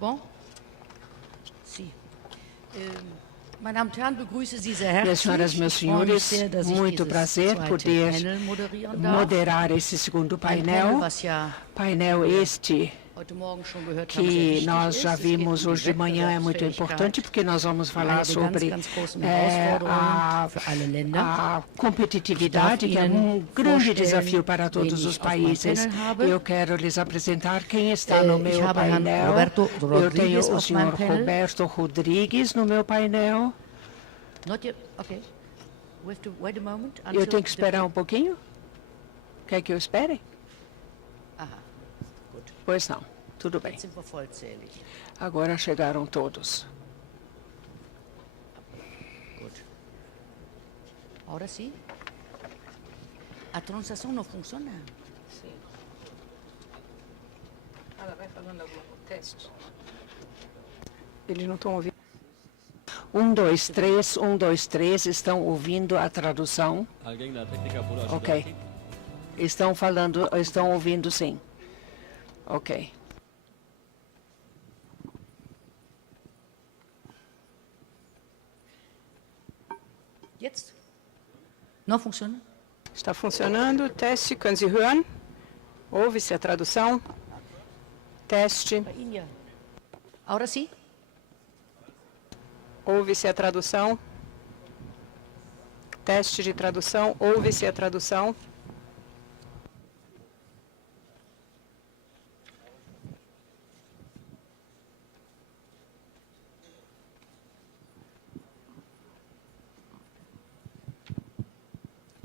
Bom? Sim. Meine Damen und Herren, begrüße Sie sehr herzlich. Minhas senhoras, meus senhores, muito prazer poder moderar esse segundo painel. Painel este que nós já vimos hoje de manhã é muito importante, porque nós vamos falar sobre a competitividade, que é um grande desafio para todos os países. Eu quero lhes apresentar quem está no meu painel. Eu tenho o senhor Roberto Rodrigues no meu painel. Eu tenho que esperar um pouquinho? Quer que eu espere? Pois não, tudo bem. Agora chegaram todos. Agora sim? A transação não funciona? Sim. Ela vai falando algum teste? Eles não estão ouvindo. 1, 2, 3, 1, 2, 3, estão ouvindo a tradução? Ok. Estão falando, estão ouvindo sim. Ok. Jetzt? Não funciona? Está funcionando. Teste. Können Sie hören? Ouve-se a tradução? Teste. Agora sim? Ouve-se a tradução? Teste de tradução. Ouve-se a tradução?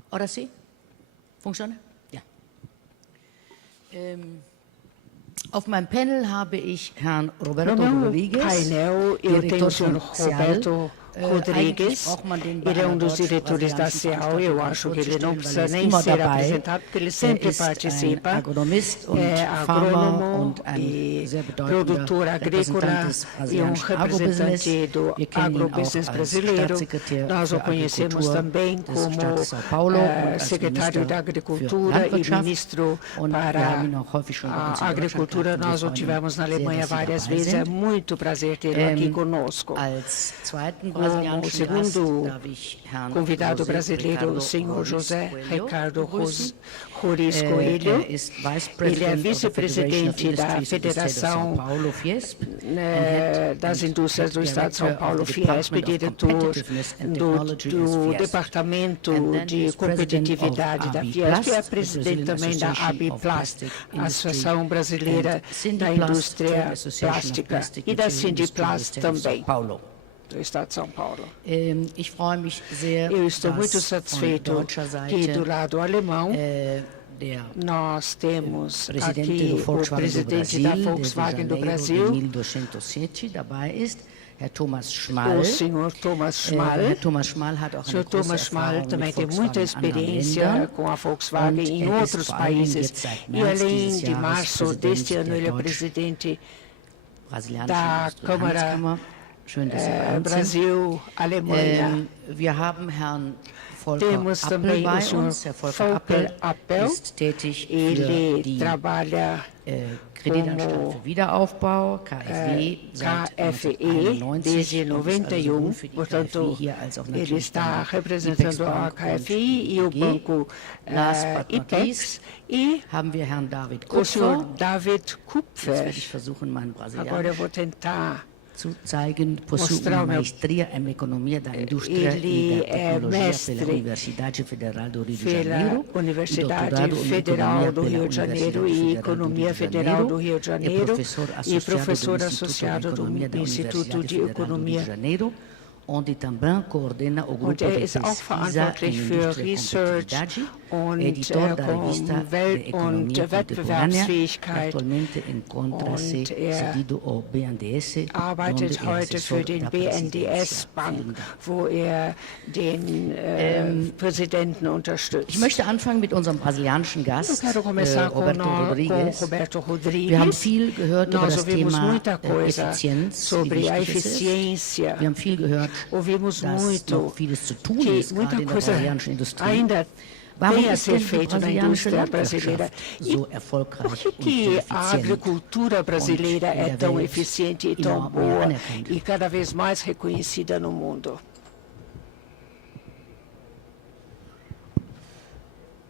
Agora sim? Funciona? Ja. Auf meinem Panel habe ich Herrn Roberto Rodrigues, painel, eu tenho o senhor Roberto Rodrigues, ele é um dos diretores da CEAL. Eu acho que ele não precisa nem ser apresentado, porque ele sempre participa. É agrônomo e produtor agrícola e um representante do agrobusiness brasileiro. Nós o conhecemos também como secretário da Agricultura e ministro para a Agricultura. Nós o tivemos na Alemanha várias vezes. É muito prazer tê-lo aqui conosco. Como segundo convidado brasileiro, o senhor José Ricardo Ruiz Coelho. Ele é vice-presidente da Federação das Indústrias do Estado de São Paulo, Fiesp, diretor do Departamento de Competitividade da Fiesp, e é presidente também da ABPlast, Associação Brasileira da Indústria Plástica, e da Sindiplast também, do Estado de São Paulo. Eu estou muito satisfeito que do lado alemão nós temos aqui o presidente da Volkswagen do Brasil, o senhor Thomas Schmall. O senhor Thomas Schmall também tem muita experiência com a Volkswagen em outros países. E além de março deste ano, ele é presidente da Câmara Brasil-Alemanha. Temos também o senhor Volker Appel. Ele trabalha como KFE desde 91, portanto, ele está representando a KFI e o banco IPEX, e o senhor David Kupfer. Agora eu vou tentar mostrar o meu... Ele é mestre pela Universidade Federal do Rio de Janeiro e Economia Federal do Rio de Janeiro e professor associado do Instituto de Economia, onde também coordena o grupo de pesquisa em Research und Wettbewerbsfähigkeit. Atualmente encontra-se cedido ao BNDES, arbeitet heute für den BNDES Bank, wo den Präsidenten unterstützt. Ich möchte anfangen mit unserem brasilianischen Gast, Roberto Rodrigues. Wir haben viel gehört über das Thema Effizienz, sobre a eficiência. Wir haben viel gehört, ouvimos dass muito noch vieles zu tun ist, gerade in der brasilianischen Industrie. Ainda Warum ist denn die brasilianische Landwirtschaft so erfolgreich und so a agricultura brasileira é tão eficiente e tão boa e cada vez mais reconhecida no mundo?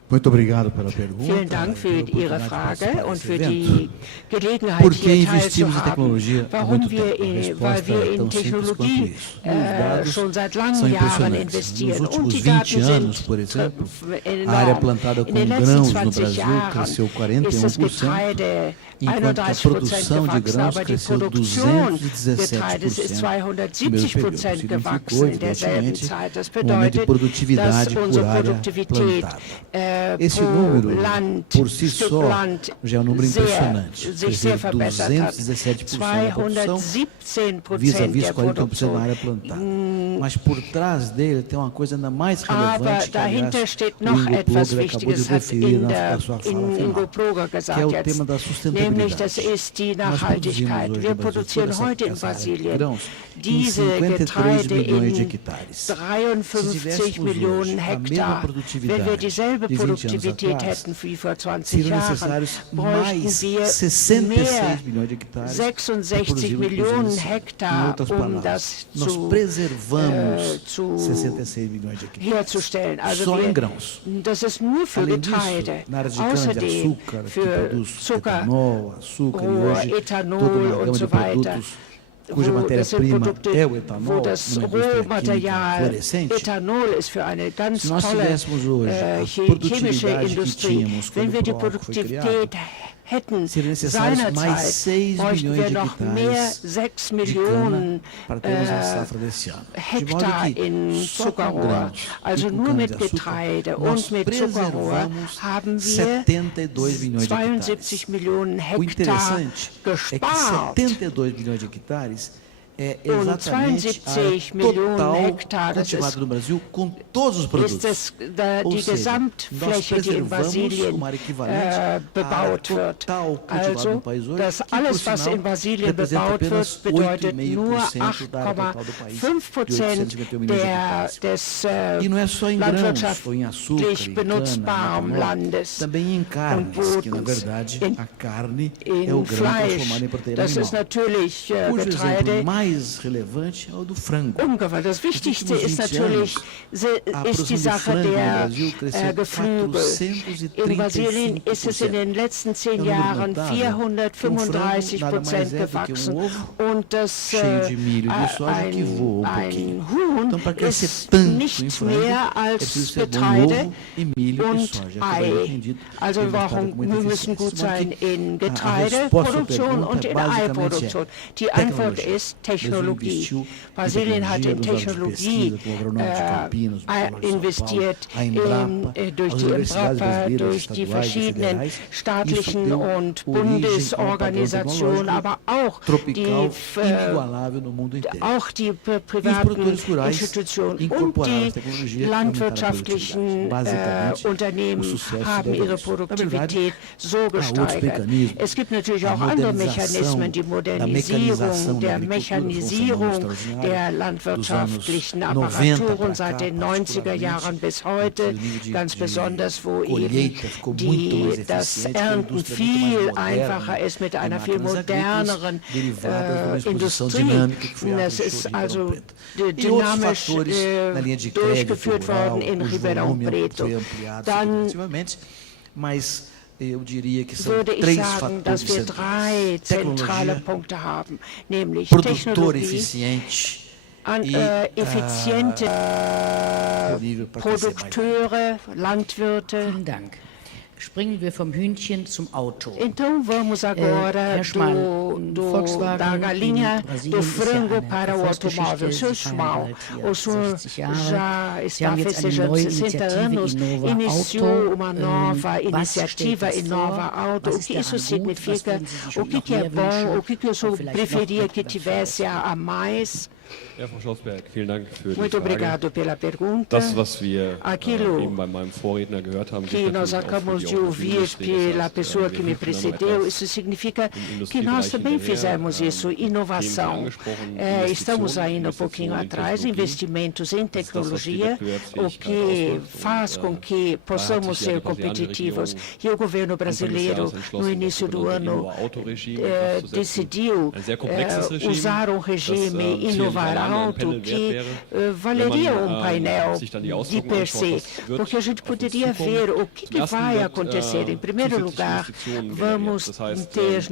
Muito obrigado pela pergunta. Vielen Dank für Ihre Frage und für die Gelegenheit, hier teilzuhaben. Warum wir in Technologie schon seit langen Jahren investieren. Und die Daten sind, in den letzten 20 Jahren ist das Getreide 31% gewachsen, aber die Produktion des Getreides ist 270% gewachsen in derselben Zeit. Das bedeutet, dass unsere Produktivität Esse número, por si só, já é um número impressionante. Sich sehr verbessert hat. 217% da produção, vis-à-vis 41% da área plantada. Mas por trás dele tem uma coisa ainda mais relevante que, aliás, o Ingo Ploger acabou de referir na sua fala final, que é o tema da sustentabilidade. Nós produzimos hoje em Brasília diese 53 milhões de hectares. 53 Millionen Hektar. Wenn wir dieselbe Produktivität hätten wie vor 20 Jahren, bräuchten wir 66 Millionen Hektar, um das herzustellen. Also das ist nur für Getreide. Außerdem für Zucker, Ethanol und so weiter. Cuja matéria-prima é o etanol, das Rohmaterial Ethanol ist für eine ganz tolle chemische Industrie. Wenn wir die Produktivität hätten seinerzeit, bräuchten wir noch mehr 6 Millionen Hektar in Zuckerrohr. Also nur mit Getreide und mit Zuckerrohr haben wir 72 Millionen Hektar gespart. 72 milhões de hectares é und exatamente 72 Millionen Hektar, cultivado no Brasil com todos os produtos. Ist die Gesamtfläche, die in Brasilien bebaut wird. Also, dass alles, was in Brasilien bebaut wird, bedeutet nur 8,5% des landwirtschaftlich benutzbaren Landes und Bodens. In Fleisch, das ist natürlich Getreide. Mais relevante é o do frango. Das Wichtigste ist natürlich die Sache der Geflügel. In Brasilien ist es in den letzten 10 Jahren 435% gewachsen. Und das ein Huhn ist nichts mehr als Getreide und Ei. Also wir müssen gut sein in Getreideproduktion und in Eiproduktion. Die Antwort ist Technologie. Brasilien hat in Technologie investiert, durch die Embrapa, durch die verschiedenen staatlichen und Bundesorganisationen, aber auch die privaten Institutionen und die landwirtschaftlichen Unternehmen haben ihre Produktivität so gesteigert. Es gibt natürlich auch andere Mechanismen, die Modernisierung der Mechanisierung der landwirtschaftlichen Apparaturen seit den 90er Jahren bis heute, ganz besonders, wo eben das Ernten viel einfacher ist mit einer viel moderneren Industrie. Das ist also dynamisch durchgeführt worden in Ribeirão Preto. Dann würde ich sagen, dass wir 3 zentrale Punkte haben, nämlich Technologie, effiziente Produkteure, Landwirte. Vielen Dank. Springen wir vom Hühnchen zum Auto. Então vamos agora da galinha do frango para o automóvel. Seu Schmal, o senhor já está festejando 60 anos, iniciou uma nova iniciativa Inova Auto. O que isso significa? O que é bom? O que o senhor preferia que tivesse a mais? Ja, Frau Schlossberg, vielen Dank für die Muito obrigado pela pergunta. Das, was wir eben bei meinem Vorredner gehört haben, que nós acabamos de ouvir pela pessoa que me precedeu, isso significa que nós também fizemos isso, inovação. Estamos ainda um pouquinho atrás, investimentos em tecnologia, o que faz com que possamos ser competitivos. E o governo brasileiro, no início do ano, decidiu usar um regime inovar alto que valeria um painel de per se, porque a gente poderia ver o que vai acontecer. Em primeiro lugar, vamos ter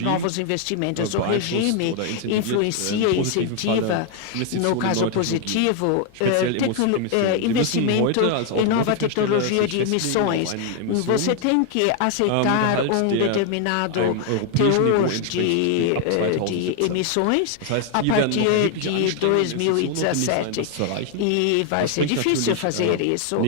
novos investimentos. O regime influencia, incentiva, no caso positivo, investimento em nova tecnologia de emissões. Você tem que aceitar um determinado teor de emissões a partir de 2017. E vai ser difícil fazer isso,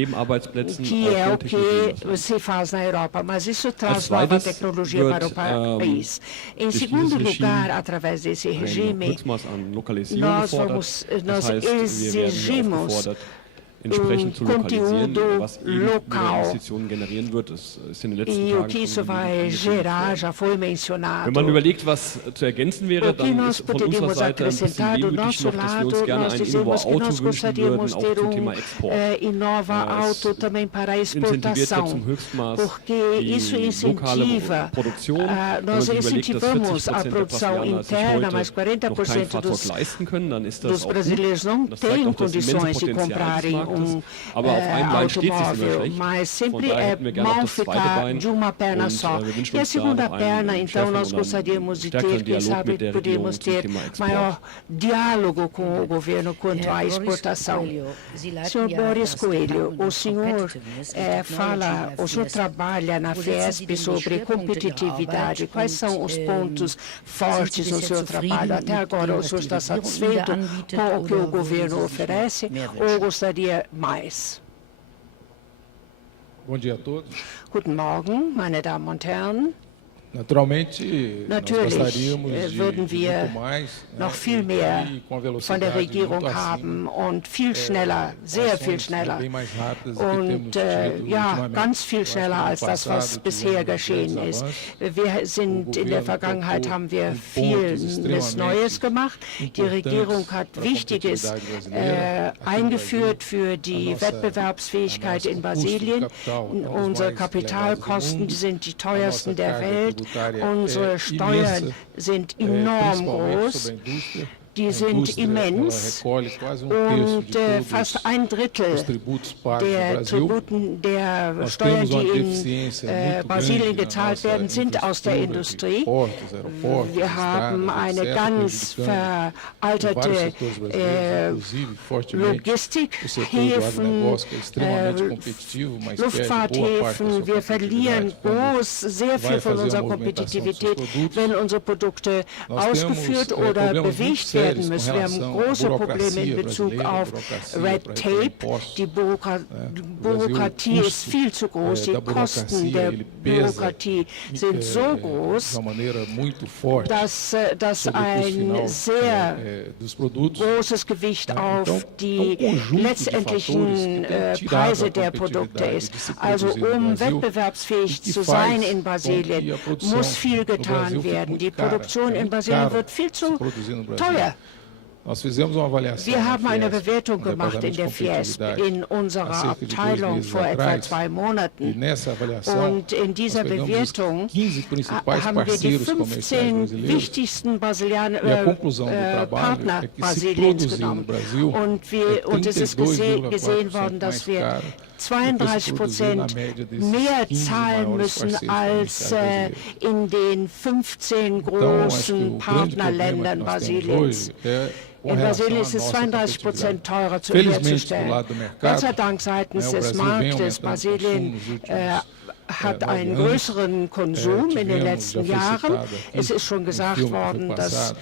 que é o que se faz na Europa, mas isso traz nova tecnologia para o país. Em segundo lugar, através desse regime, nós exigimos conteúdo local. E o que isso vai gerar já foi mencionado. O que nós poderíamos acrescentar do nosso lado, nós dizemos que nós gostaríamos de ter Inova Alto também para a exportação, porque isso incentiva, nós incentivamos a produção interna, mas 40% dos brasileiros não têm condições de comprarem automóvel, mas sempre é mal ficar de uma perna só. E a segunda perna, então, nós gostaríamos de ter, quem sabe, poderíamos ter maior diálogo com o governo quanto à exportação. Senhor Boris Coelho, o senhor trabalha na Fiesp sobre competitividade. Quais são os pontos fortes no seu trabalho? Até agora, o senhor está satisfeito com o que o governo oferece ou gostaria mais? Bom dia a todos. Guten Morgen, meine Damen und Herren. Natürlich würden wir noch viel mehr von der Regierung haben und viel schneller, sehr viel schneller und ganz viel schneller als das, was bisher geschehen ist. In der Vergangenheit haben wir vieles Neues gemacht. Die Regierung hat Wichtiges eingeführt für die Wettbewerbsfähigkeit in Brasilien. Unsere Kapitalkosten, die sind die teuersten der Welt. Unsere Steuern sind enorm groß. Die sind immens und fast ein Drittel der Tributen, der Steuern, die in Brasilien gezahlt werden, sind aus der Industrie. Wir haben eine ganz veraltete Logistik, Häfen, Luftfahrthäfen. Wir verlieren sehr viel von unserer Kompetitivität, wenn unsere Produkte ausgeführt oder bewegt werden müssen. Wir haben große Probleme in Bezug auf Red Tape. Die Bürokratie ist viel zu groß. Die Kosten der Bürokratie sind so groß, dass ein sehr großes Gewicht auf die letztendlichen Preise der Produkte ist. Also um wettbewerbsfähig zu sein in Brasilien, muss viel getan werden. Die Produktion in Brasilien wird viel zu teuer. Wir haben eine Bewertung gemacht in der Fiesp, in unserer Abteilung vor etwa 2 Monaten. Und in dieser Bewertung haben wir die 15 wichtigsten Partner Brasiliens genommen. Und es ist gesehen worden, dass wir 32% mehr zahlen müssen als in den 15 großen Partnerländern Brasiliens. In Brasilien ist es 32% teurer herzustellen. Gott sei Dank seitens des Marktes. Brasilien hat einen größeren Konsum in den letzten Jahren. Es ist schon gesagt worden, dass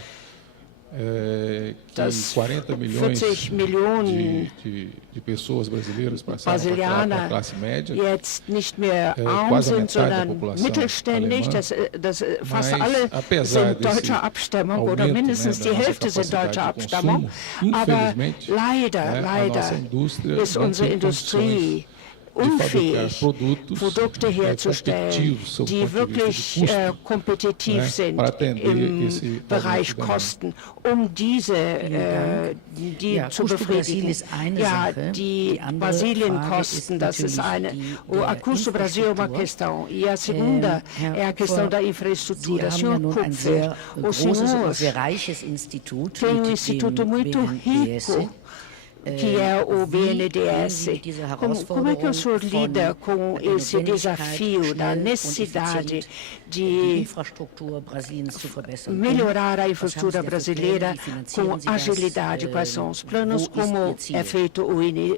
40 Millionen Brasilianer jetzt nicht mehr arm sind, sondern mittelständig. Fast alle sind deutscher Abstammung oder mindestens die Hälfte sind deutscher Abstammung. Aber leider ist unsere Industrie unfähig, Produkte herzustellen, die wirklich kompetitiv sind im Bereich Kosten, diese zu befriedigen. Ja, die Brasília-Kosten, das ist eine. A custo do Brasil é uma questão. E a segunda é a questão da infraestrutura. Senhor Kupfer, o senhor tem um instituto muito rico, que é o BNDES. Como é que o senhor lida com esse desafio da necessidade de melhorar a infraestrutura brasileira com agilidade? Quais são os planos, como é feito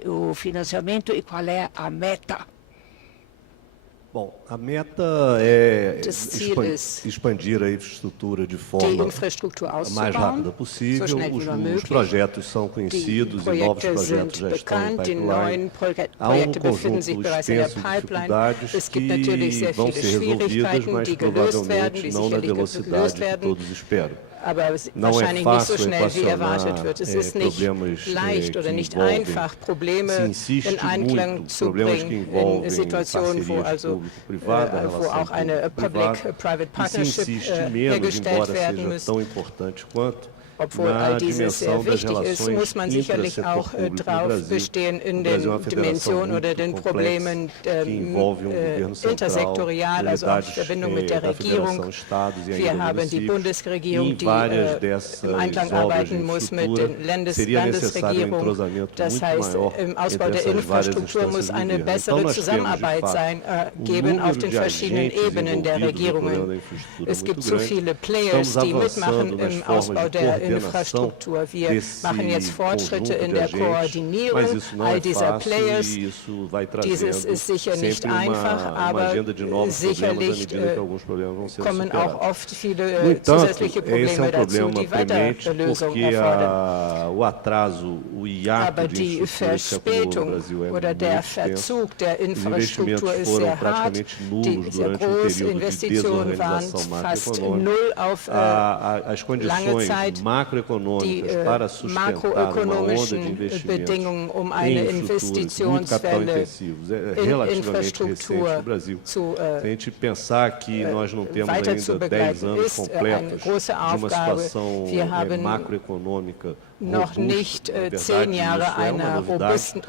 o financiamento e qual é a meta? Bom, a meta é expandir a infraestrutura de forma mais rápida possível. Os projetos são conhecidos e novos projetos já estão no pipeline. Há um conjunto extenso de dificuldades que vão ser resolvidas, mas provavelmente não na velocidade que todos esperam. Não é fácil equacionar problemas que envolvem, se insiste muito, problemas que envolvem parcerias público-privada, relação público-privada, e se insiste menos, embora seja tão importante quanto, na dimensão das relações intra-setor público no Brasil. O Brasil é uma federação muito complexa, que envolve governo central, unidades da federação, estados e ainda municípios. E em várias dessas obras de infraestrutura, seria necessário um entrosamento muito maior entre essas várias instâncias do governo. Então, nós temos, de fato, número de agentes envolvidos no programa da infraestrutura muito grande. Estamos avançando nas formas de Infrastruktur. Wir machen jetzt Fortschritte in der Koordinierung all dieser Players. Dieses ist sicher nicht einfach, aber sicherlich kommen auch oft viele zusätzliche Probleme dazu, die weiter Lösung erfordern. Aber die Verspätung oder der Verzug der Infrastruktur ist sehr hart. Die sehr großen Investitionen waren fast null auf lange Zeit. Die makroökonomischen Bedingungen, eine Investitionswelle in Infrastruktur weiter zu begleiten, ist eine große Aufgabe. Wir haben noch nicht 10 Jahre einer robusten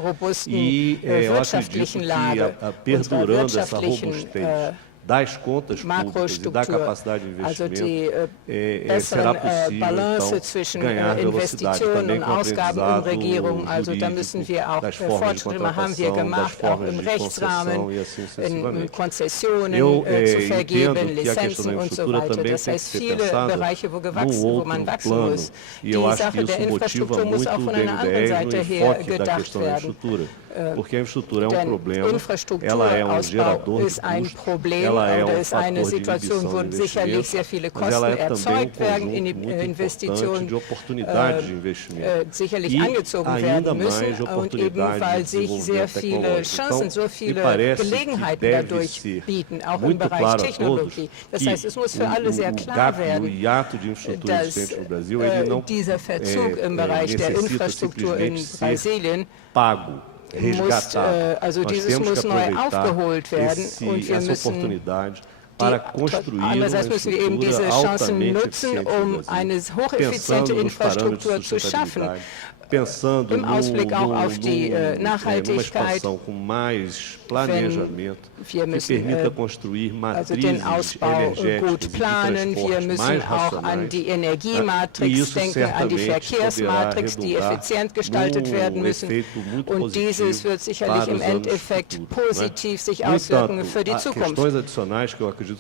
wirtschaftlichen Lage, unserer wirtschaftlichen Makrostruktur, also die bessere Balance zwischen Investitionen und Ausgaben und Regierung. Also da müssen wir auch Fortschritte haben wir gemacht, auch im Rechtsrahmen, in Konzessionen zu vergeben, Lizenzen und so weiter. Das heißt, viele Bereiche, wo man wachsen muss. Die Sache der Infrastruktur muss auch von einer anderen Seite her gedacht werden. Porque a infraestrutura é problema, ela é gerador de custo, ela é fator Situation, wo sicherlich sehr viele Kosten erzeugt werden, Investitionen de oportunidades de investimento, sicherlich angezogen werden müssen und eben weil sich sehr viele Chancen, so viele Gelegenheiten dadurch bieten, auch im Bereich Technologie. Das heißt, es muss für alle sehr klar werden, dass dieser Verzug im Bereich der Infrastruktur in Brasilien also dieses muss neu aufgeholt werden und wir müssen andererseits müssen wir eben diese Chancen nutzen, eine hocheffiziente Infrastruktur zu schaffen. Im Ausblick auch auf die Nachhaltigkeit, wir müssen also den Ausbau gut planen, wir müssen auch an die Energiematrix denken, an die Verkehrsmatrix, die effizient gestaltet werden müssen. Und dieses wird sicherlich im Endeffekt positiv sich auswirken für die Zukunft.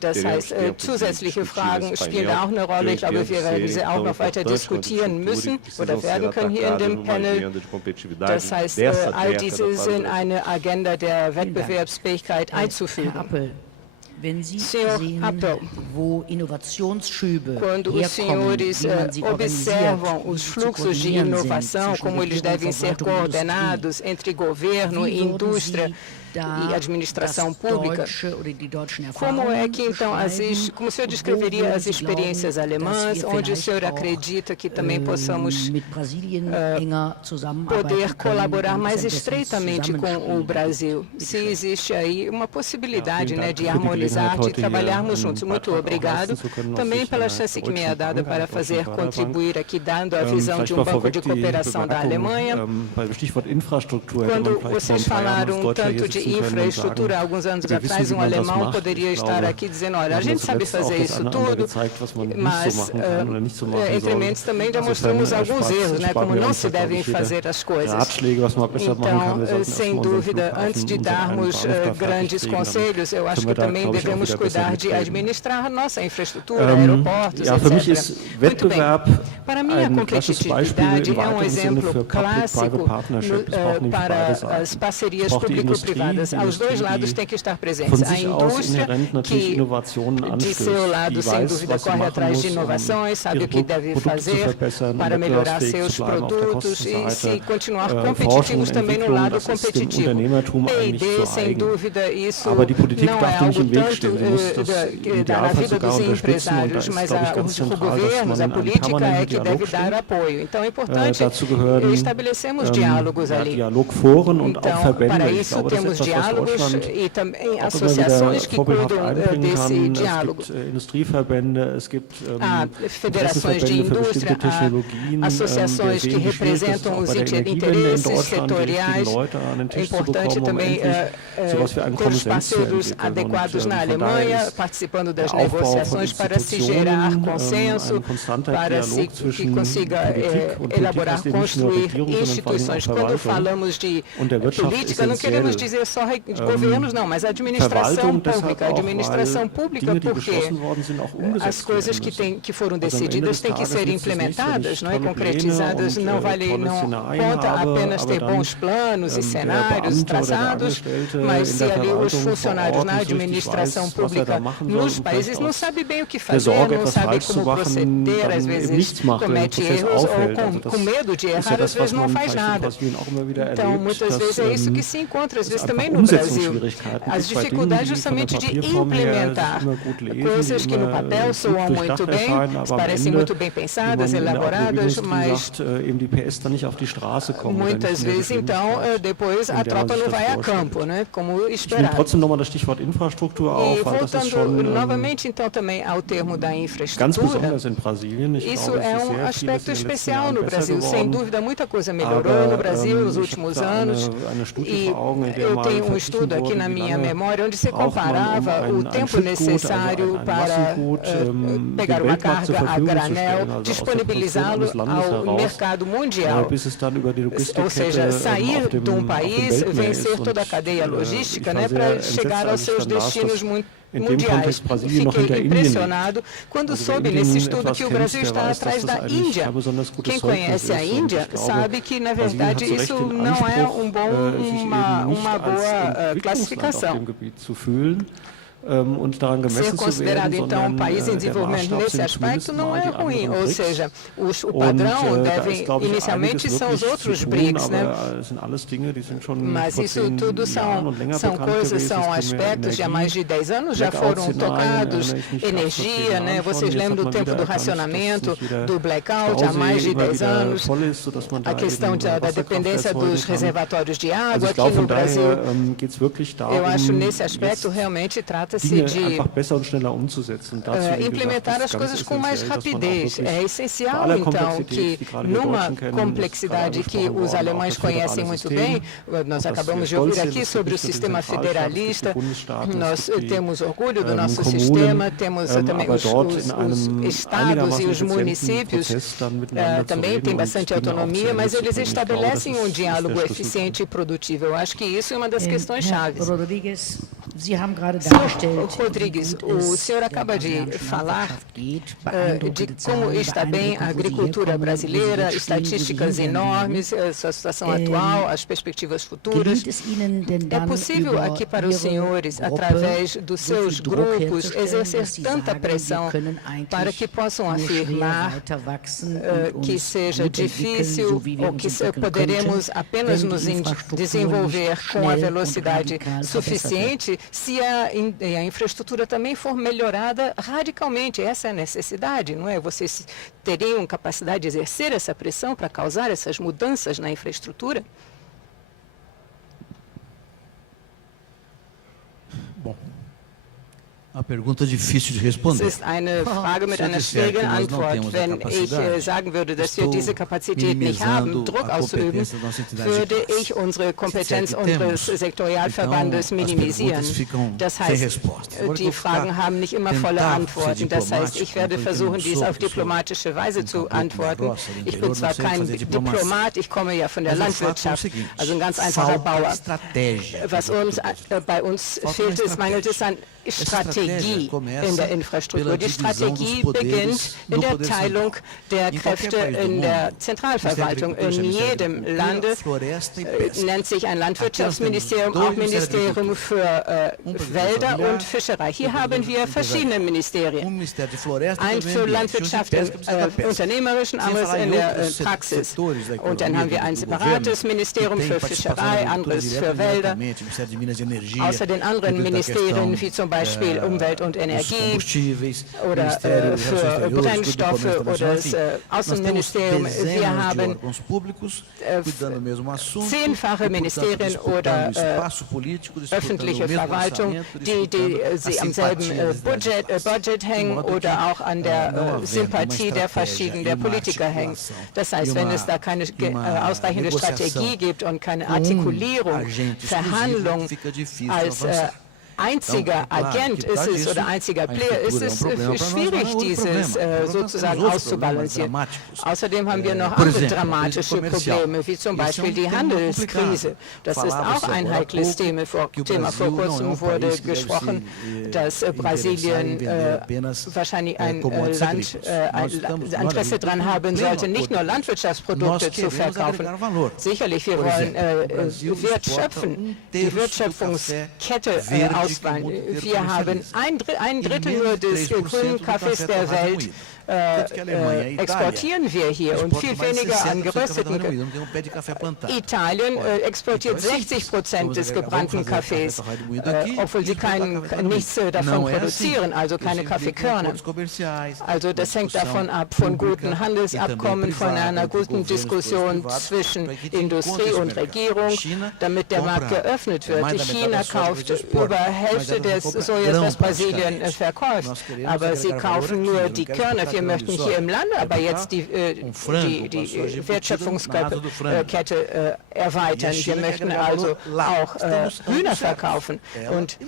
Das heißt, zusätzliche Fragen spielen auch eine Rolle. Ich glaube, wir werden diese auch noch weiter diskutieren müssen oder werden können hier in dem Panel. Das heißt, all diese sind eine Agenda der Wettbewerbsfähigkeit einzuführen. Wenn Sie sehen, wo Innovationsschübe herkommen, wie man sie observam os fluxos de inovação, como eles devem ser coordenados entre governo e indústria, e administração pública. Como é que, então, como o senhor descreveria as experiências alemãs, onde o senhor acredita que também possamos poder colaborar mais estreitamente com o Brasil? Se existe aí uma possibilidade, né, de harmonizar, de trabalharmos juntos. Muito obrigado também pela chance que me é dada para fazer contribuir aqui, dando a visão de um banco de cooperação da Alemanha. Quando vocês falaram tanto de infraestrutura, alguns anos atrás, um alemão poderia estar aqui dizendo, olha, a gente sabe fazer isso tudo, mas entre mentes também já mostramos alguns erros, né, como não se devem fazer as coisas. Então, sem dúvida, antes de darmos grandes conselhos, eu acho que também devemos cuidar de administrar a nossa infraestrutura, aeroportos, etc. Muito bem. Para mim, a competitividade é um exemplo clássico para as parcerias público-privadas. Aos dois lados tem que estar presentes. A indústria, que de seu lado, sem dúvida, corre atrás de inovações, sabe o que deve fazer para melhorar seus produtos e se continuar competitivos também no lado competitivo. P&D, sem dúvida, isso não é algo tanto da vida dos empresários, mas o governo, a política é que deve dar apoio. Então, é importante estabelecermos diálogos ali. Então, para isso, temos diálogos e também associações que cuidam desse diálogo. Há federações de indústria, há associações que representam os interesses setoriais. É importante também ter os parceiros adequados na Alemanha, participando das negociações para se gerar consenso, para que consiga elaborar, construir instituições. Quando falamos de política, não queremos dizer só governos, não, mas administração pública. Administração pública porque as coisas que foram decididas têm que ser implementadas, não é? Concretizadas. Não conta apenas ter bons planos e cenários traçados, mas se ali os funcionários na administração pública nos países não sabem bem o que fazer, não sabem como proceder, às vezes comete erros ou com medo de errar, às vezes não faz nada. Então, muitas vezes é isso que se encontra, às vezes também no Brasil. As dificuldades justamente de implementar coisas que no papel soam muito bem, parecem muito bem pensadas, elaboradas, mas muitas vezes, então, depois a tropa não vai a campo, né, como esperado. E voltando novamente, então, também ao termo da infraestrutura, isso é um aspecto especial no Brasil. Sem dúvida, muita coisa melhorou no Brasil nos últimos anos, e eu tenho um estudo aqui na minha memória onde se comparava o tempo necessário para pegar uma carga a granel, disponibilizá-lo ao mercado mundial, ou seja, sair de um país, vencer toda a cadeia logística, né, para chegar aos seus destinos mundiais. Fiquei impressionado quando soube nesse estudo que o Brasil está atrás da Índia. Quem conhece a Índia sabe que, na verdade, isso não é uma boa classificação. Ser considerado, então, um país em desenvolvimento nesse aspecto não é ruim, ou seja, o padrão inicialmente são os outros BRICS, né? Mas isso tudo são coisas, são aspectos de há mais de 10 anos já foram tocados, energia, né? Vocês lembram do tempo do racionamento, do blackout, há mais de 10 anos, a questão da dependência dos reservatórios de água aqui no Brasil. Eu acho nesse aspecto realmente trata-se de implementar as coisas com mais rapidez. É essencial, então, que numa complexidade que os alemães conhecem muito bem, nós acabamos de ouvir aqui sobre o sistema federalista, nós temos orgulho do nosso sistema, temos também os estados e os municípios, também têm bastante autonomia, mas eles estabelecem um diálogo eficiente e produtivo. Eu acho que isso é uma das questões chaves. Sie haben gerade dargestellt, Rodrigues, o senhor acaba de falar de como está bem a agricultura brasileira, estatísticas enormes, sua situação atual, as perspectivas futuras. É possível aqui para os senhores, através dos seus grupos, exercer tanta pressão para que possam afirmar que seja difícil ou que poderemos apenas nos desenvolver com a velocidade suficiente se a infraestrutura também for melhorada radicalmente. Essa é a necessidade, não é? Vocês teriam capacidade de exercer essa pressão para causar essas mudanças na infraestrutura? Bom, uma pergunta difícil de responder. Das ist eine Frage mit einer schwierigen Antwort. Wenn ich sagen würde, dass wir diese Kapazität nicht haben, Druck auszuüben, würde ich unsere Kompetenz unseres Sektorialverbandes minimisieren. Das heißt, die Fragen haben nicht immer volle Antworten. Das heißt, ich werde versuchen, dies auf diplomatische Weise zu antworten. Ich bin zwar kein Diplomat, ich komme ja von der Landwirtschaft, also ein ganz einfacher Bauer. Was bei uns fehlt, mangelt es an Strategie in der Infrastruktur. Die Strategie beginnt in der Teilung der Kräfte in der Zentralverwaltung. In jedem Lande nennt sich ein Landwirtschaftsministerium auch Ministerium für Wälder und Fischerei. Hier haben wir verschiedene Ministerien. Eins für Landwirtschaft im Unternehmerischen, anderes in der Praxis. Und dann haben wir ein separates Ministerium für Fischerei, anderes für Wälder. Außer den anderen Ministerien, wie zum Beispiel Umwelt und Energie oder für Brennstoffe oder das Außenministerium. Wir haben 10-fache Ministerien oder öffentliche Verwaltung, die sie am selben Budget hängen oder auch an der Sympathie der Politiker hängen. Das heißt, wenn es da keine ausreichende Strategie gibt und keine Artikulierung, Verhandlung als einziger Agent ist es oder einziger Player, ist es schwierig, dieses sozusagen auszubalancieren. Außerdem haben wir noch andere dramatische Probleme, wie zum Beispiel die Handelskrise. Das ist auch ein heikles Thema. Vor kurzem wurde gesprochen, dass Brasilien wahrscheinlich ein Land Interesse daran haben sollte, nicht nur Landwirtschaftsprodukte zu verkaufen. Sicherlich, wir wollen wertschöpfen, die Wertschöpfungskette ausbauen. Wir haben ein Drittel nur des grünen Kaffees der Welt exportieren wir hier und viel weniger an gerösteten. Italien exportiert 60% des gebrannten Kaffees, obwohl sie nichts davon produzieren, also keine Kaffeekörner. Also das hängt davon ab, von guten Handelsabkommen, von einer guten Diskussion zwischen Industrie und Regierung, damit der Markt geöffnet wird. China kauft über Hälfte des Sojas, das Brasilien verkauft, aber sie kaufen nur die Körner. Wir möchten hier im Lande aber jetzt die Wertschöpfungskette erweitern. Wir möchten also auch Hühner verkaufen. Und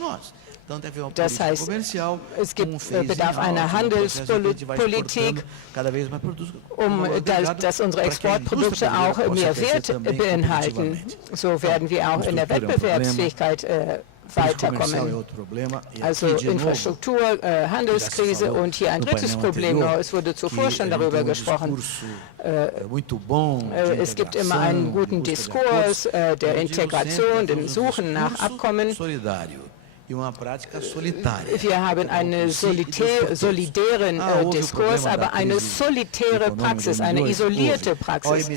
das heißt, es bedarf einer Handelspolitik, dass unsere Exportprodukte auch mehr Wert beinhalten. So werden wir auch in der Wettbewerbsfähigkeit weiterkommen. Also Infrastruktur, Handelskrise und hier ein drittes Problem. Es wurde zuvor schon darüber gesprochen. Es gibt immer einen guten Diskurs der Integration, dem Suchen nach Abkommen. Wir haben einen solitären Diskurs, aber eine solitäre Praxis, eine isolierte Praxis.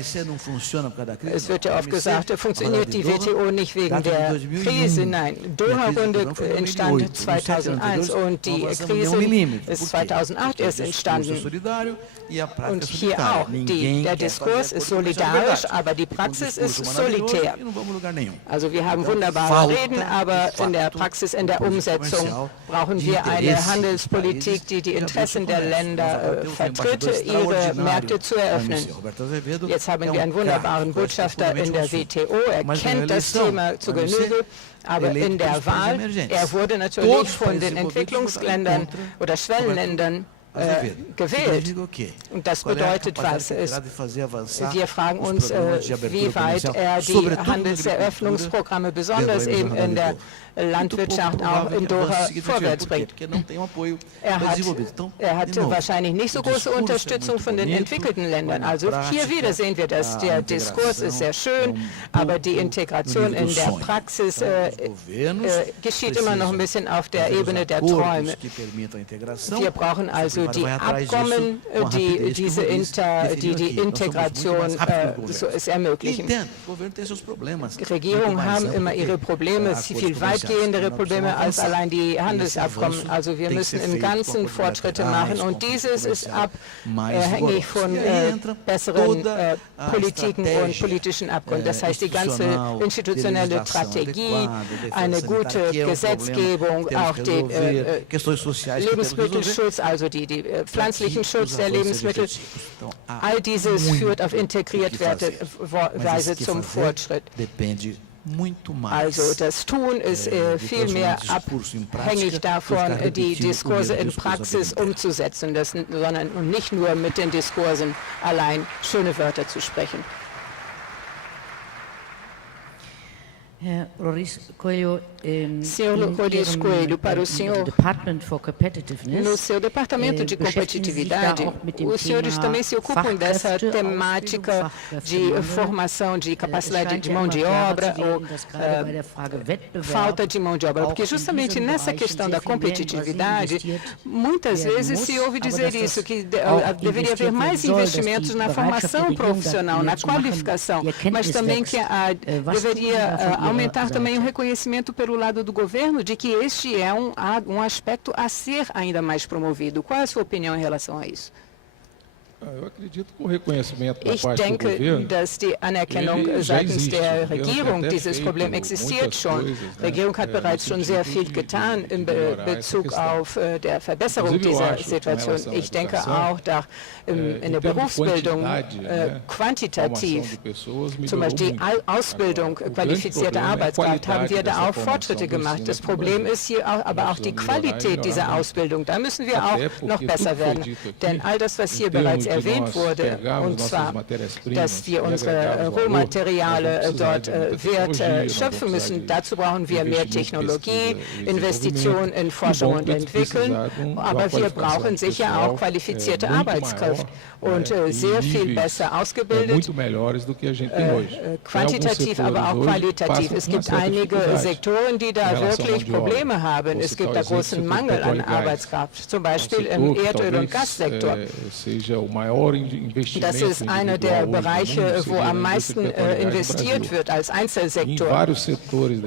Es wird ja oft gesagt, funktioniert die WTO nicht wegen der Krise. Nein, Doha-Runde entstand 2001 und die Krise ist 2008 erst entstanden. Und hier auch. Der Diskurs ist solidarisch, aber die Praxis ist solitär. Also wir haben wunderbare Reden, aber in der Praxis, in der Umsetzung brauchen wir eine Handelspolitik, die die Interessen der Länder vertritt, ihre Märkte zu eröffnen. Jetzt haben wir einen wunderbaren Botschafter in der WTO, er kennt das Thema zu Genüge, aber in der Wahl, er wurde natürlich von den Entwicklungsländern oder Schwellenländern gewählt. Und das bedeutet was? Wir fragen uns, wie weit er die Handelseröffnungsprogramme, besonders eben in der Landwirtschaft, auch in Doha vorwärts bringt. Er hat wahrscheinlich nicht so große Unterstützung von den entwickelten Ländern. Also hier wieder sehen wir das. Der Diskurs ist sehr schön, aber die Integration in der Praxis geschieht immer noch ein bisschen auf der Ebene der Träume. Wir brauchen also die Abkommen, die die Integration es ermöglichen. Regierungen haben immer ihre Probleme, viel weitgehendere Probleme als allein die Handelsabkommen. Also wir müssen im Ganzen Fortschritte machen und dieses ist abhängig von besseren Politiken und politischen Abkommen. Das heißt, die ganze institutionelle Strategie, eine gute Gesetzgebung, auch den Lebensmittelschutz, also die pflanzlichen Schutz der Lebensmittel, all dieses führt auf integrierte Weise zum Fortschritt. Also das Tun ist vielmehr abhängig davon, die Diskurse in Praxis umzusetzen, sondern nicht nur mit den Diskursen allein schöne Wörter zu sprechen. Herr Coelho, para o senhor, no seu departamento de competitividade, os senhores também se ocupam dessa temática de formação de capacidade de mão de obra ou falta de mão de obra, porque justamente nessa questão da competitividade, muitas vezes se ouve dizer isso, que deveria haver mais investimentos na formação profissional, na qualificação, mas também que deveria aumentar também o reconhecimento pelo lado do governo de que este é um aspecto a ser ainda mais promovido. Qual é a sua opinião em relação a isso? Eu acredito que o reconhecimento da parte do governo, dass die Anerkennung seitens der Regierung dieses Problem existiert schon. Die Regierung hat bereits schon sehr viel getan in Bezug auf der Verbesserung dieser Situation. Ich denke auch, dass in der Berufsbildung quantitativ, zum Beispiel die Ausbildung qualifizierter Arbeitskraft, haben wir da auch Fortschritte gemacht. Das Problem ist hier aber auch die Qualität dieser Ausbildung. Da müssen wir auch noch besser werden. Denn all das, was hier bereits erwähnt wurde, und zwar, dass wir unsere Rohmaterialien dort Wert schöpfen müssen. Dazu brauchen wir mehr Technologie, Investitionen in Forschung und Entwicklung, aber wir brauchen sicher auch qualifizierte Arbeitskraft und sehr viel besser ausgebildet, quantitativ, aber auch qualitativ. Es gibt einige Sektoren, die da wirklich Probleme haben. Es gibt da großen Mangel an Arbeitskraft, zum Beispiel im Erdöl- und Gassektor. Das ist einer der Bereiche, wo am meisten investiert wird als Einzelsektor.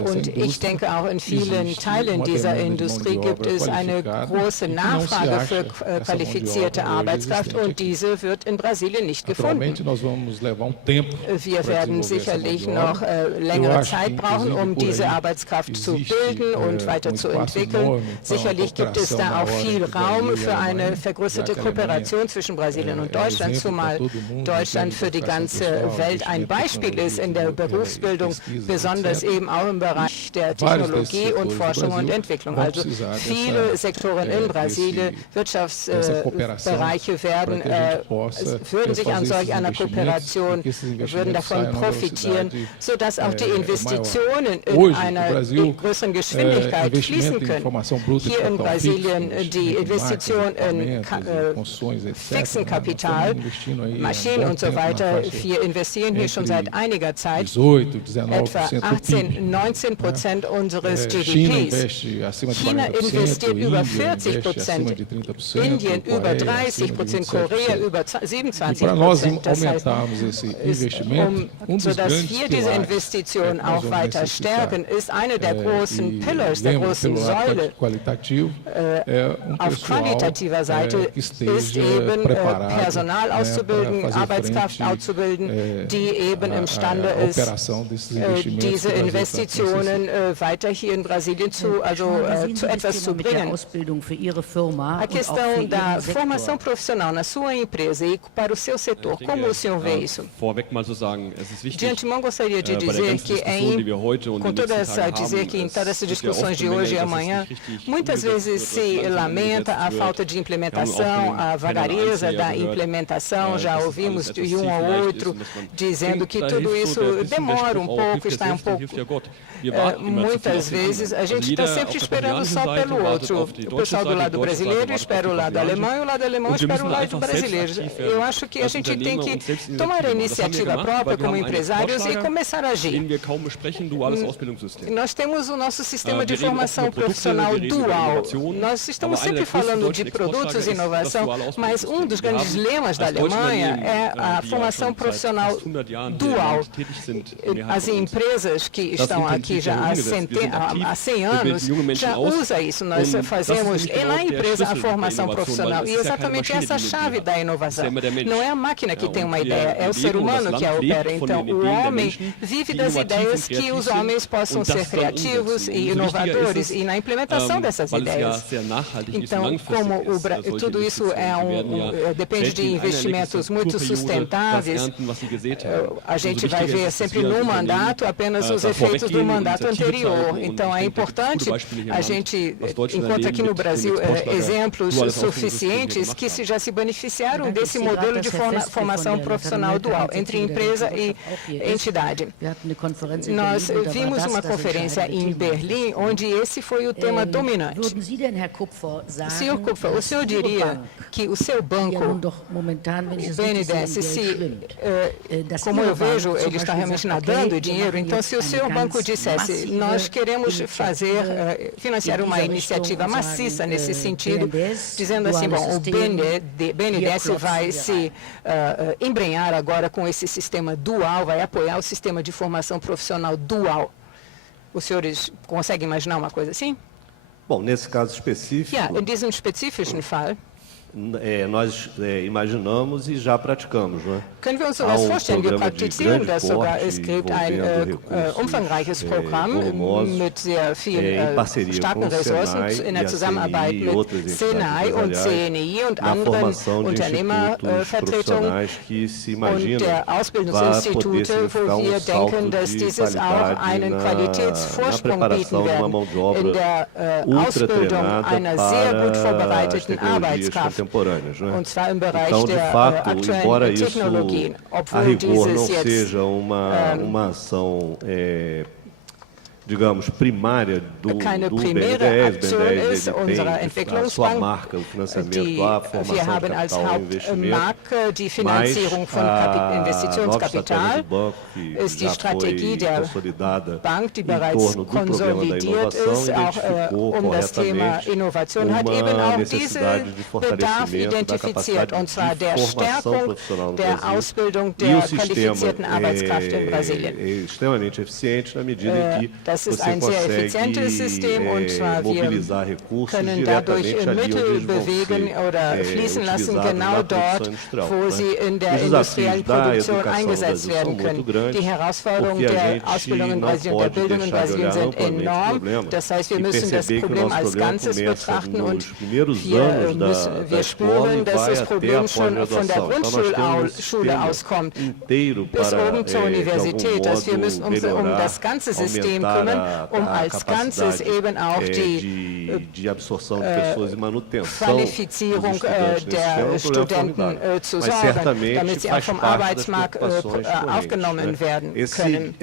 Und ich denke, auch in vielen Teilen dieser Industrie gibt es eine große Nachfrage für qualifizierte Arbeitskraft und diese wird in Brasilien nicht gefunden. Wir werden sicherlich noch längere Zeit brauchen, um diese Arbeitskraft zu bilden und weiterzuentwickeln. Sicherlich gibt es da auch viel Raum für eine vergrößerte Kooperation zwischen Brasilien und Deutschland, zumal Deutschland für die ganze Welt ein Beispiel ist in der Berufsbildung, besonders eben auch im Bereich der Technologie und Forschung und Entwicklung. Also viele Sektoren in Brasilien, Wirtschaftsbereiche würden sich an solch einer Kooperation, würden davon profitieren, sodass auch die Investitionen in einer größeren Geschwindigkeit fließen können. Hier in Brasilien die Investition in fixen Kapital, Maschinen und so weiter. Wir investieren hier schon seit einiger Zeit etwa 18-19% unseres GDPs. China investiert über 40%, Indien über 30%, Korea über 27%. Das heißt, sodass wir diese Investitionen auch weiter stärken, ist eine der großen Pillars, der großen Säule auf qualitativer Seite, ist eben Personal auszubilden, Arbeitskraft auszubilden, die eben imstande ist, diese Investitionen weiter hier in Brasilien zu etwas zu bringen. A questão da formação profissional na sua empresa e para o seu setor, como o senhor vê isso? De antemão, gostaria de dizer que em todas essas discussões de hoje e amanhã, muitas vezes se lamenta a falta de implementação, a vagareza da implementação. Já ouvimos de um ao outro dizendo que tudo isso demora um pouco, está um pouco... muitas vezes a gente está sempre esperando só pelo outro. O pessoal do lado brasileiro espera o lado alemão e o lado alemão espera o lado brasileiro. Eu acho que a gente tem que tomar a iniciativa própria como empresários e começar a agir. Nós temos o nosso sistema de formação profissional dual. Nós estamos sempre falando de produtos e inovação, mas um dos grandes lemas da Alemanha é a formação profissional dual. As empresas que estão aqui já há 100 anos já usam isso. Nós fazemos na empresa a formação profissional e exatamente essa é a chave da inovação. Não é a máquina que tem uma ideia, é o ser humano que a opera. Então, o homem vive das ideias que os homens possam ser criativos e inovadores e na implementação dessas ideias. Então, como tudo isso depende de investimentos muito sustentáveis, a gente vai ver sempre no mandato apenas os efeitos do mandato anterior. Então, é importante, a gente encontra aqui no Brasil exemplos suficientes que já se beneficiaram desse modelo de formação profissional dual entre empresa e entidade. Nós vimos uma conferência em Berlim onde esse foi o tema dominante. Senhor Kupfer, o senhor diria que o seu banco, o BNDES, como eu vejo, ele está realmente nadando dinheiro, então se o seu banco dissesse, nós queremos financiar uma iniciativa maciça nesse sentido, dizendo assim, bom, o BNDES vai se embrenhar agora com esse sistema dual, vai apoiar o sistema de formação profissional dual. Os senhores conseguem imaginar uma coisa assim? Bom, nesse caso específico... In diesem spezifischen Fall... nós imaginamos e já praticamos, não é? Können wir uns sowas vorstellen? Wir praktizieren das sogar. Es gibt ein umfangreiches Programm mit sehr vielen starken Ressourcen in der Zusammenarbeit mit Senai und CNI und anderen Unternehmervertretungen und der Ausbildungsinstitute, wo wir denken, dass dieses auch einen Qualitätsvorsprung bieten wird in der Ausbildung einer sehr gut vorbereiteten Arbeitskraft. Und zwar im Bereich der aktuellen Technologien. A rigor não seja uma ação, digamos, primária do BNDES. BNDES tem a sua marca, o financiamento à formação de capital e investimento, mas a Investitionskapital ist die Strategie der Bank, die bereits konsolidiert ist, auch das Thema Innovation, hat eben auch diesen Bedarf identifiziert, und zwar der Stärkung der Ausbildung der qualifizierten Arbeitskraft in Brasilien. Das ist ein sehr effizientes System, und zwar wir können dadurch Mittel bewegen oder fließen lassen, genau dort, wo sie in der industriellen Produktion eingesetzt werden können. Die Herausforderungen der Ausbildung in Brasilien, der Bildung in Brasilien sind enorm. Das heißt, wir müssen das Problem als Ganzes betrachten, und wir spüren, dass das Problem schon von der Grundschule auskommt bis oben zur Universität, dass wir müssen um das ganze System kümmern, als Ganzes eben auch die Qualifizierung der Studenten zu sorgen, damit sie auch vom Arbeitsmarkt aufgenommen werden können.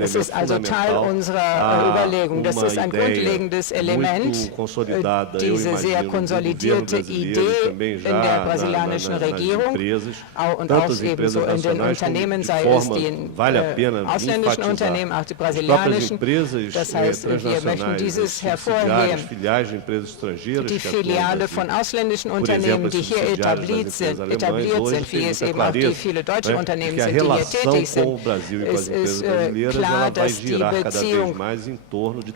Das ist also Teil unserer Überlegung. Das ist ein grundlegendes Element, diese sehr konsolidierte Idee in der brasilianischen Regierung und auch ebenso in den Unternehmen, sei es die ausländischen Unternehmen, auch die brasilianischen, herausstreichen. Das heißt, wir möchten dieses hervorheben. Die Filiale von ausländischen Unternehmen, die hier etabliert sind, wie es eben auch die viele deutsche Unternehmen sind, die hier tätig sind. Es ist klar, dass die Beziehung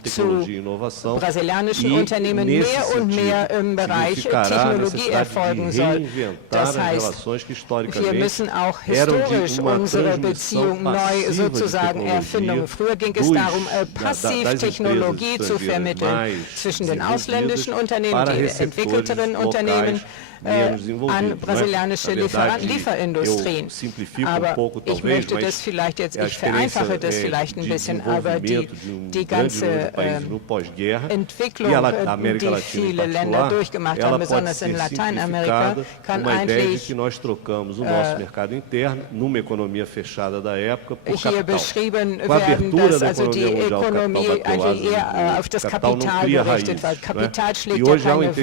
zu brasilianischen Unternehmen mehr und mehr im Bereich Technologie erfolgen soll. Das heißt, wir müssen auch historisch unsere Beziehung neu sozusagen erfinden. Früher ging es darum, Passivtechnologie zu vermitteln zwischen den ausländischen Unternehmen, die entwickelteren Unternehmen, an brasilianische Lieferindustrien. Aber ich möchte das vielleicht jetzt, ich vereinfache das vielleicht ein bisschen, aber die ganze Entwicklung, die viele Länder durchgemacht haben, besonders in Lateinamerika, kann eigentlich hier beschrieben werden, dass also die Ökonomie eigentlich eher auf das Kapital gerichtet wird. Kapital schlägt ja keine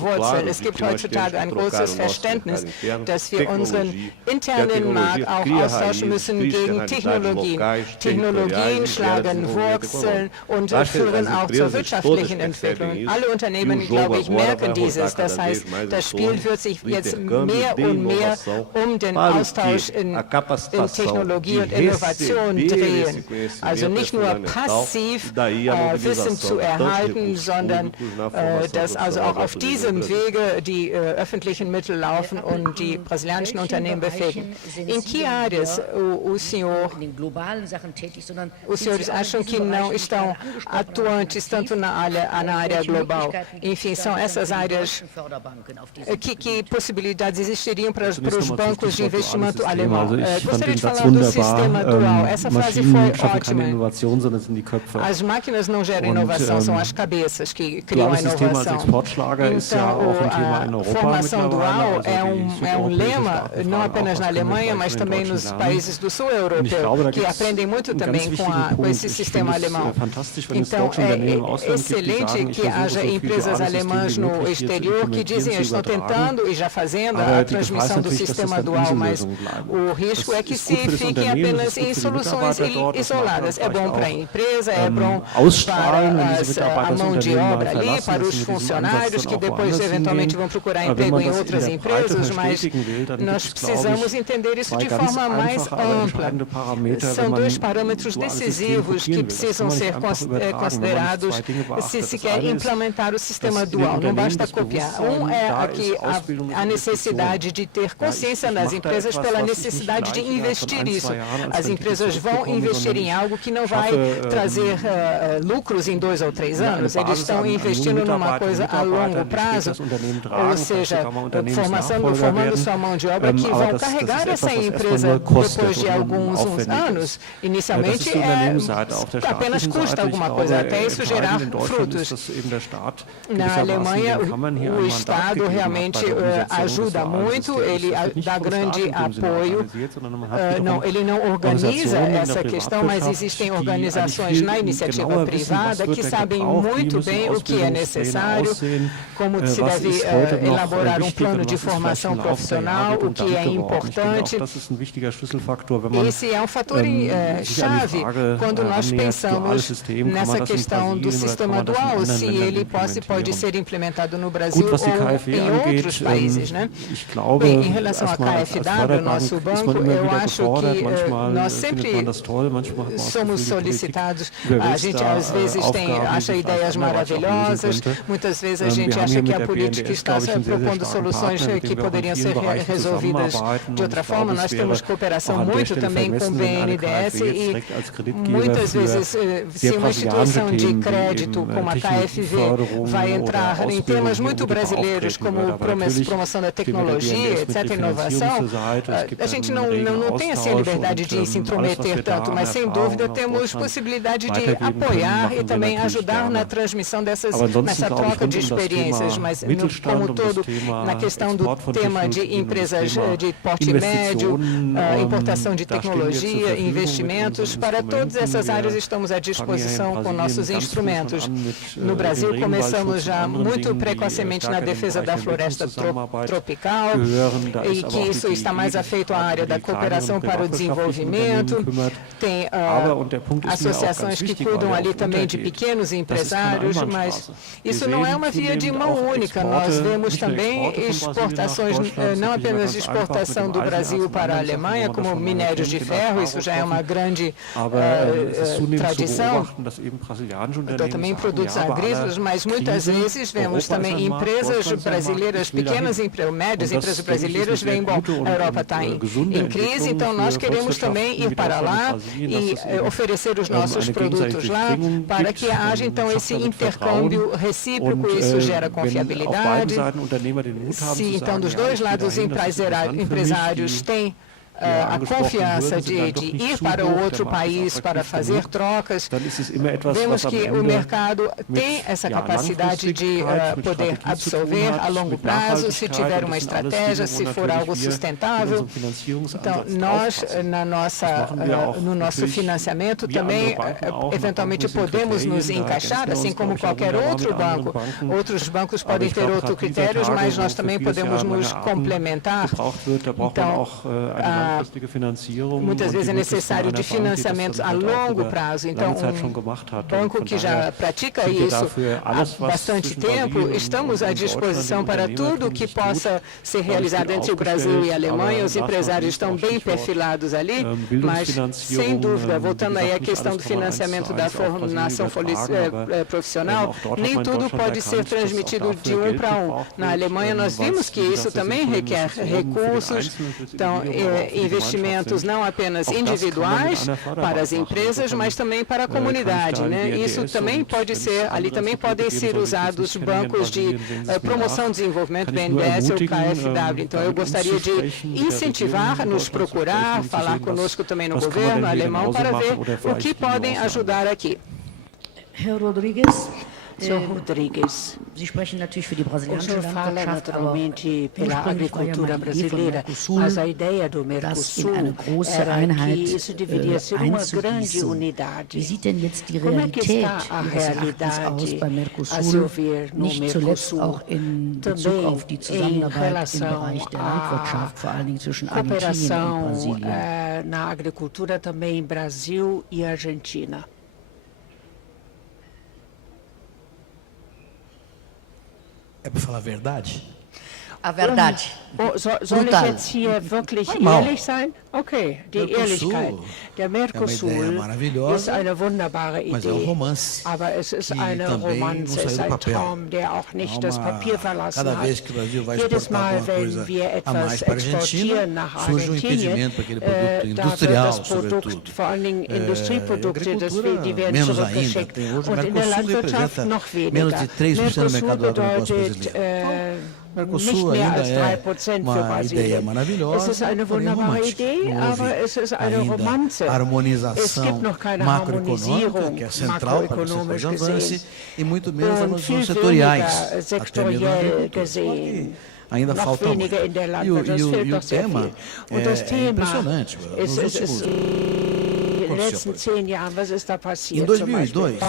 Wurzel. Es gibt heutzutage ein großes Verständnis, dass wir unseren internen Markt auch austauschen müssen gegen Technologien. Technologien schlagen Wurzeln und führen auch zur wirtschaftlichen Entwicklung. Alle Unternehmen, glaube ich, merken dieses. Das heißt, das Spiel wird sich jetzt mehr und mehr um den Austausch in Technologie und Innovation drehen. Also nicht nur passiv Wissen zu erhalten, sondern dass also auch auf diesem Wege die öffentlichen Mittel laufen und die brasilianischen Unternehmen befähigen. Em que áreas o senhor acham que não estão atuantes tanto na área global? Enfim, são essas áreas. Que possibilidades existiriam para os bancos de investimento alemão? Gostaria de falar do sistema dual. Essa frase foi ótima. As máquinas não geram inovação, são as cabeças que criam a inovação. Então, a formação dual é um lema, não apenas na Alemanha, mas também nos países do sul europeu, que aprendem muito também com esse sistema alemão. Então, é excelente que haja empresas alemãs no exterior que dizem que estão tentando e já fazendo a transmissão do sistema dual, mas o risco é que se fiquem apenas em soluções isoladas. É bom para a empresa, é bom para a mão de obra ali, para os funcionários que depois eventualmente vão procurar emprego em outras empresas, mas nós precisamos entender isso de forma mais ampla. São dois parâmetros decisivos que precisam ser considerados se se quer implementar o sistema dual. Não basta copiar. Um é aqui a necessidade de ter consciência nas empresas pela necessidade de investir isso. As empresas vão investir em algo que não vai trazer lucros em 2 ou 3 anos. Eles estão investindo numa coisa a longo prazo, ou seja, formando sua mão de obra que vão carregar essa empresa depois de alguns anos. Inicialmente apenas custa alguma coisa, até isso gerar frutos. Na Alemanha, o Estado realmente ajuda muito, ele dá grande apoio. Ele não organiza essa questão, mas existem organizações na iniciativa privada que sabem muito bem o que é necessário, como se deve elaborar um plano de formação profissional, o que é importante. Esse é um fator chave quando nós pensamos nessa questão do sistema dual, se ele pode ser implementado no Brasil ou em outros países, né? Bem, em relação à KfW, nosso banco, eu acho que nós sempre somos solicitados. A gente às vezes acha ideias maravilhosas, muitas vezes a gente acha que a política está propondo soluções que poderiam ser resolvidas de outra forma. Nós temos cooperação muito também com o BNDES e muitas vezes se uma instituição de crédito como a KfW vai entrar em temas muito brasileiros como promoção da tecnologia, etc., inovação, a gente não tem assim a liberdade de se intrometer tanto, mas sem dúvida temos possibilidade de apoiar e também ajudar na transmissão nessa troca de experiências, mas como todo na questão do tema de empresas de porte médio, importação de tecnologia, investimentos. Para todas essas áreas estamos à disposição com nossos instrumentos. No Brasil, começamos já muito precocemente na defesa da floresta tropical e que isso está mais afeito à área da cooperação para o desenvolvimento. Tem associações que cuidam ali também de pequenos empresários, mas isso não é uma via de mão única. Nós vemos também exportações, não apenas exportação do Brasil para a Alemanha, como minérios de ferro, isso já é uma grande tradição. Então, também produtos agrícolas, mas muitas vezes vemos também empresas brasileiras, pequenas e médias empresas brasileiras, veem, bom, a Europa está em crise, então nós queremos também ir para lá e oferecer os nossos produtos lá, para que haja então esse intercâmbio recíproco, isso gera confiabilidade. Se então dos dois lados empresários têm a confiança de ir para o outro país para fazer trocas, vemos que o mercado tem essa capacidade de poder absorver a longo prazo, se tiver uma estratégia, se for algo sustentável. Então, nós, no nosso financiamento, também, eventualmente, podemos nos encaixar, assim como qualquer outro banco. Outros bancos podem ter outros critérios, mas nós também podemos nos complementar. Então, muitas vezes é necessário de financiamento a longo prazo. Então, um banco que já pratica isso há bastante tempo, estamos à disposição para tudo que possa ser realizado entre o Brasil e a Alemanha. Os empresários estão bem perfilados ali, mas, sem dúvida, voltando aí à questão do financiamento da formação profissional, nem tudo pode ser transmitido de um para um. Na Alemanha, nós vimos que isso também requer recursos, então, investimentos não apenas individuais para as empresas, mas também para a comunidade, né? Isso também pode ser, ali também podem ser usados bancos de promoção e desenvolvimento, BNDES ou KfW. Então, eu gostaria de incentivar, nos procurar, falar conosco também no governo alemão para ver o que podem ajudar aqui. Herr Rodrigues. Senhor Rodrigues, Sie sprechen natürlich für die brasilianische o senhor fala naturalmente pela agricultura brasileira, mas a ideia do Mercosul era que isso deveria ser uma grande unidade. Como é que está a realidade, a seu ver, no Mercosul, também em relação à cooperação na agricultura também em Brasil e Argentina? É para falar a verdade? A verdade. Soll ich jetzt hier wirklich ehrlich sein? Okay, die Ehrlichkeit. Der Mercosul ist eine wunderbare Idee, aber es ist eine Romanze, es ist ein Traum, der auch nicht das Papier verlassen hat. Jedes Mal, wenn wir etwas exportieren nach Argentinien, da wird das Produkt, vor allen Dingen Industrieprodukte, die werden zurückgeschickt. Und in der Landwirtschaft noch weniger. Mercosul bedeutet nicht mehr als 3% für Brasilien. Es ist eine wunderbare Idee, aber es ist eine Romanze. Es gibt noch keine Harmonisierung makroökonomisch gesehen und viel weniger sektoriell gesehen. Ainda noch falta weniger in der Landwirtschaft, es fehlt noch sehr viel. Und das Thema ist in den letzten 10 Jahren, was ist da passiert? Em 2002,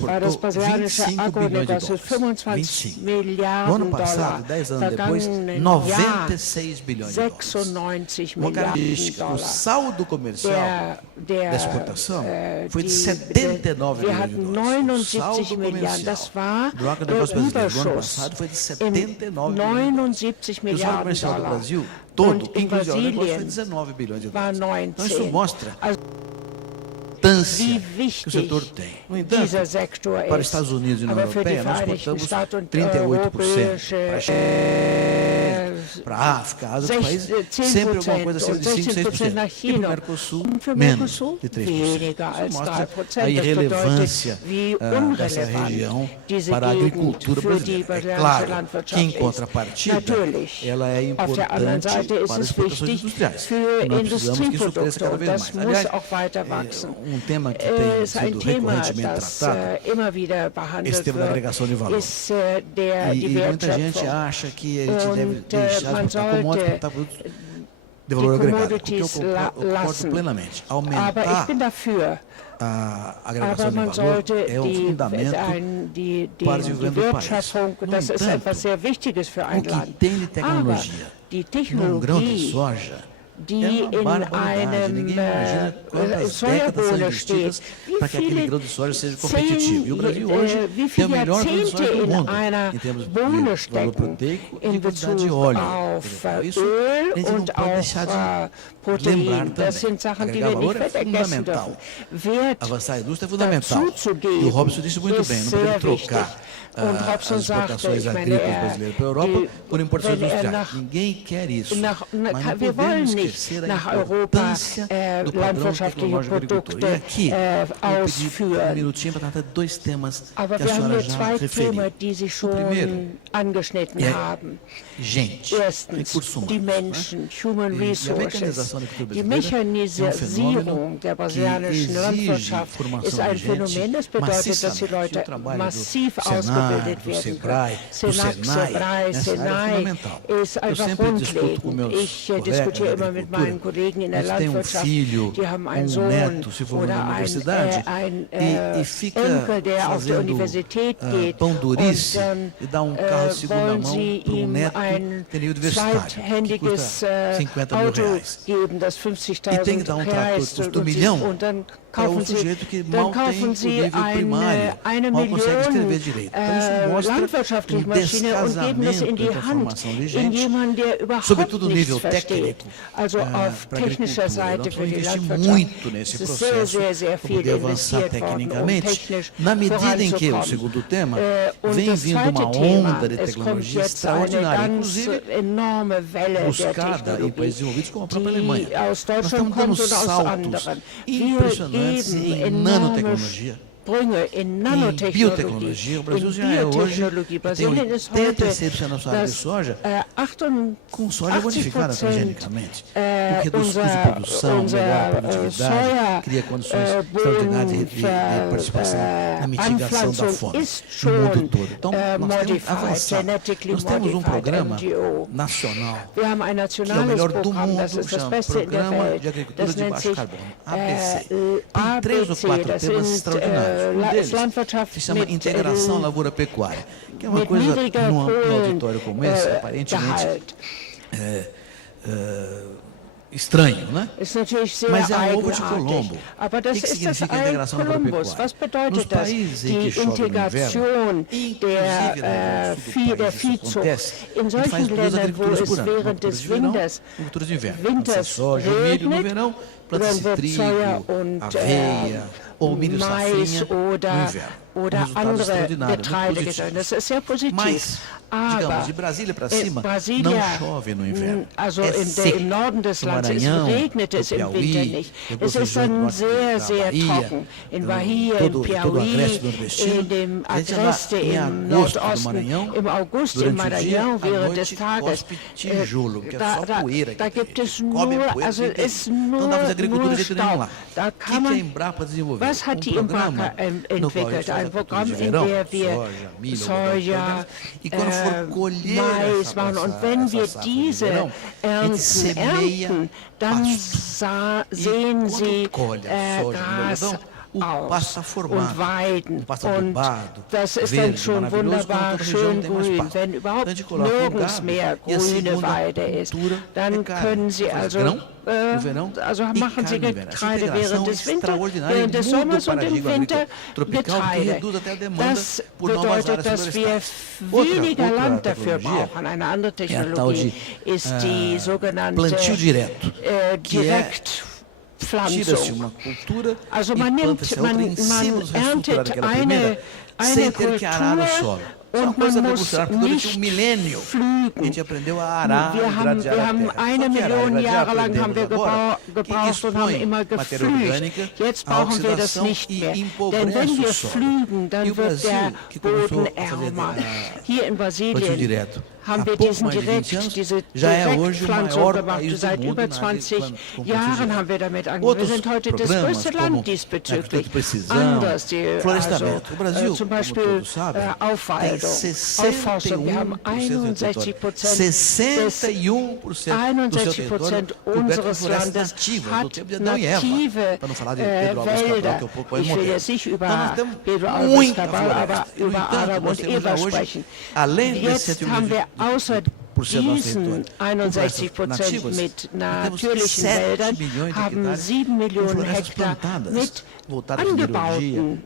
para das brasilianische Agronegócio, 25 Milliarden Dollar. 96 bilhões de dólares. 96 Milliarden Dollar. O saldo comercial da exportação foi de 79 wir bilhões de hatten dólares. 79 Milliarden, das war do agronegócio der brasileiro do ano Überschuss. passado foi de 79 79 bilhões. O saldo Milliarden comercial do Dollar. Brasil todo, Und in inclusive o agronegócio, foi Brasilien 19 bilhões de war dólares. Então isso 19. mostra a Wie importância que o wichtig setor tem. No entanto, dieser Sektor para os ist. Estados Unidos e na Aber für die Europeia, nós Vereinigten exportamos Staaten und 38%. europäische para a África, Ásia, outros países, sempre alguma coisa acima de 5%, 6%. E para o Mercosul, menos de 3%. Isso mostra a irrelevância dessa região para a agricultura brasileira. É claro que, em contrapartida, ela é importante para as exportações industriais. Nós precisamos que isso cresça cada vez mais. Aliás, um tema que tem sido recorrentemente tratado, esse tema da agregação de valor. E muita gente acha que a gente deve deixar de exportar commodities para exportar produtos de valor agregado, o que eu concordo plenamente. Aumentar a agregação de valor é um fundamento para o desenvolvimento do país. No entanto, o que tem de tecnologia num grão de soja é uma barbaridade. Ninguém imagina quantas décadas são investidas para que aquele grão de soja seja competitivo. E o Brasil hoje tem o melhor grão de soja do mundo, em termos de valor proteico e de quantidade de óleo. Isso a gente não pode deixar de lembrar também. Agregar valor é fundamental. Avançar a indústria é fundamental. E o Robson disse muito bem, não podemos trocar as exportações agrícolas brasileiras para a Europa por importações industriais. Ninguém quer isso. Mas não podemos esquecer a importância do padrão tecnológico agricultor. E aqui, eu pedi um minutinho para tratar de dois temas que a senhora já referiu. O primeiro é gente, recursos humanos. E a mecanização da agricultura brasileira é um fenômeno que exige formação de gente maciçamente. O trabalho do Senar, do Sebrae, do Senai, nessa área é fundamental. Eu sempre discuto com meus colegas da agricultura, eles têm um filho, um neto se formando na universidade e fica fazendo pão durice e dá um carro de segunda mão para um neto que tem nível universitário, que custa R$50.000. E tem que dar um trator que custa R$1 milhão para um sujeito que mal tem o nível primário, mal consegue escrever direito. Então isso mostra um descasamento entre a formação de gente, sobretudo no nível técnico, para a agricultura. Nós vamos investir muito nesse processo para poder avançar tecnicamente, na medida em que, o segundo tema, vem vindo uma onda de tecnologia extraordinária, inclusive buscada em países desenvolvidos como a própria Alemanha. Nós estamos dando saltos impressionantes em nanotecnologia, em biotecnologia. O Brasil já é hoje, tem 83% da sua área de soja com soja bonificada transgenicamente, o que reduz o custo de produção, melhora a produtividade, cria condições extraordinárias de participação na mitigação da fome no mundo todo. Então, nós temos que avançar. Nós temos um programa nacional que é o melhor do mundo, chama Programa de Agricultura de Baixo Carbono, ABC. Tem 3 ou 4 temas extraordinários. Um deles se chama integração lavoura-pecuária, que é uma coisa, num auditório como esse, aparentemente estranho, né? Mas é um ovo de Colombo. O que significa integração lavoura-pecuária? Nos países em que chove no inverno, inclusive no sul do país isso acontece, a gente faz 2 agriculturas por ano, agriculturas de verão e agriculturas de inverno. Planta-se soja, milho no verão, planta-se trigo, aveia, ou milho safrinha no inverno. Oder andere Getreidegesellschaften. Das ist sehr positiv. Mas, digamos, de Brasília para cima, não chove no inverno. Also im Norden des Landes regnet es im Winter nicht. Es ist dann sehr, sehr trocken. In Bahia, im Piauí, in dem Agreste, im Nordosten, im August im Maranhão, während des Tages. Da gibt es nur, also es nur Staub. Da kann man, was hat die Embrapa entwickelt? Ein Programm, in der wir Soja, Mais machen. Und wenn wir diese Ernten ernten, dann sehen Sie Gras aus und Weiden. Und das ist dann schon wunderbar schön grün. Wenn überhaupt nirgends mehr grüne Weide ist, dann können Sie also machen Sie Getreide während des Sommers und im Winter Getreide. Das bedeutet, dass wir weniger Land dafür brauchen. Eine andere Technologie ist die sogenannte Direktpflanzung. Also man erntet eine Kultur Isso é uma coisa revolucionária, porque durante um milênio a gente aprendeu a arar hidratos de Wir haben terra. 1 Million Jahre lang haben wir gebraucht und haben immer matéria gepflügt. orgânica, Jetzt a brauchen wir das oxidação nicht e mehr. Denn empobrece wenn wir o solo. pflügen, E dann o wird der Brasil, que começou Boden a fazer ärmer. Hier in plantio Brasilien direto haben há wir pouco mais de 20 anos, diese já é hoje o Direktpflanzung maior gemacht. país do Seit mundo über na 20 com plantio Jahren direto. haben wir damit angefangen. Wir Outros sind heute das programas, größte como Land diesbezüglich. de precisão, Anders, florestamento. O Brasil, zum como Beispiel todos sabem, tem Aufwaldung, Aufforstung. Wir haben 61% do seu território coberto por florestas nativas, do tempo de Adão e Eva, para não falar de Pedro Álvares Cabral, que é um pouco mais Ich will moderno. jetzt nicht über Então nós temos Pedro Álvares muita Cabral, aber floresta. E, no über entanto, Adam nós und temos Eva já hoje, sprechen. além desses Jetzt 7 haben wir milhões außer diesen 61% mit natürlichen Wäldern, haben 7 Millionen Hektar mit angebauten,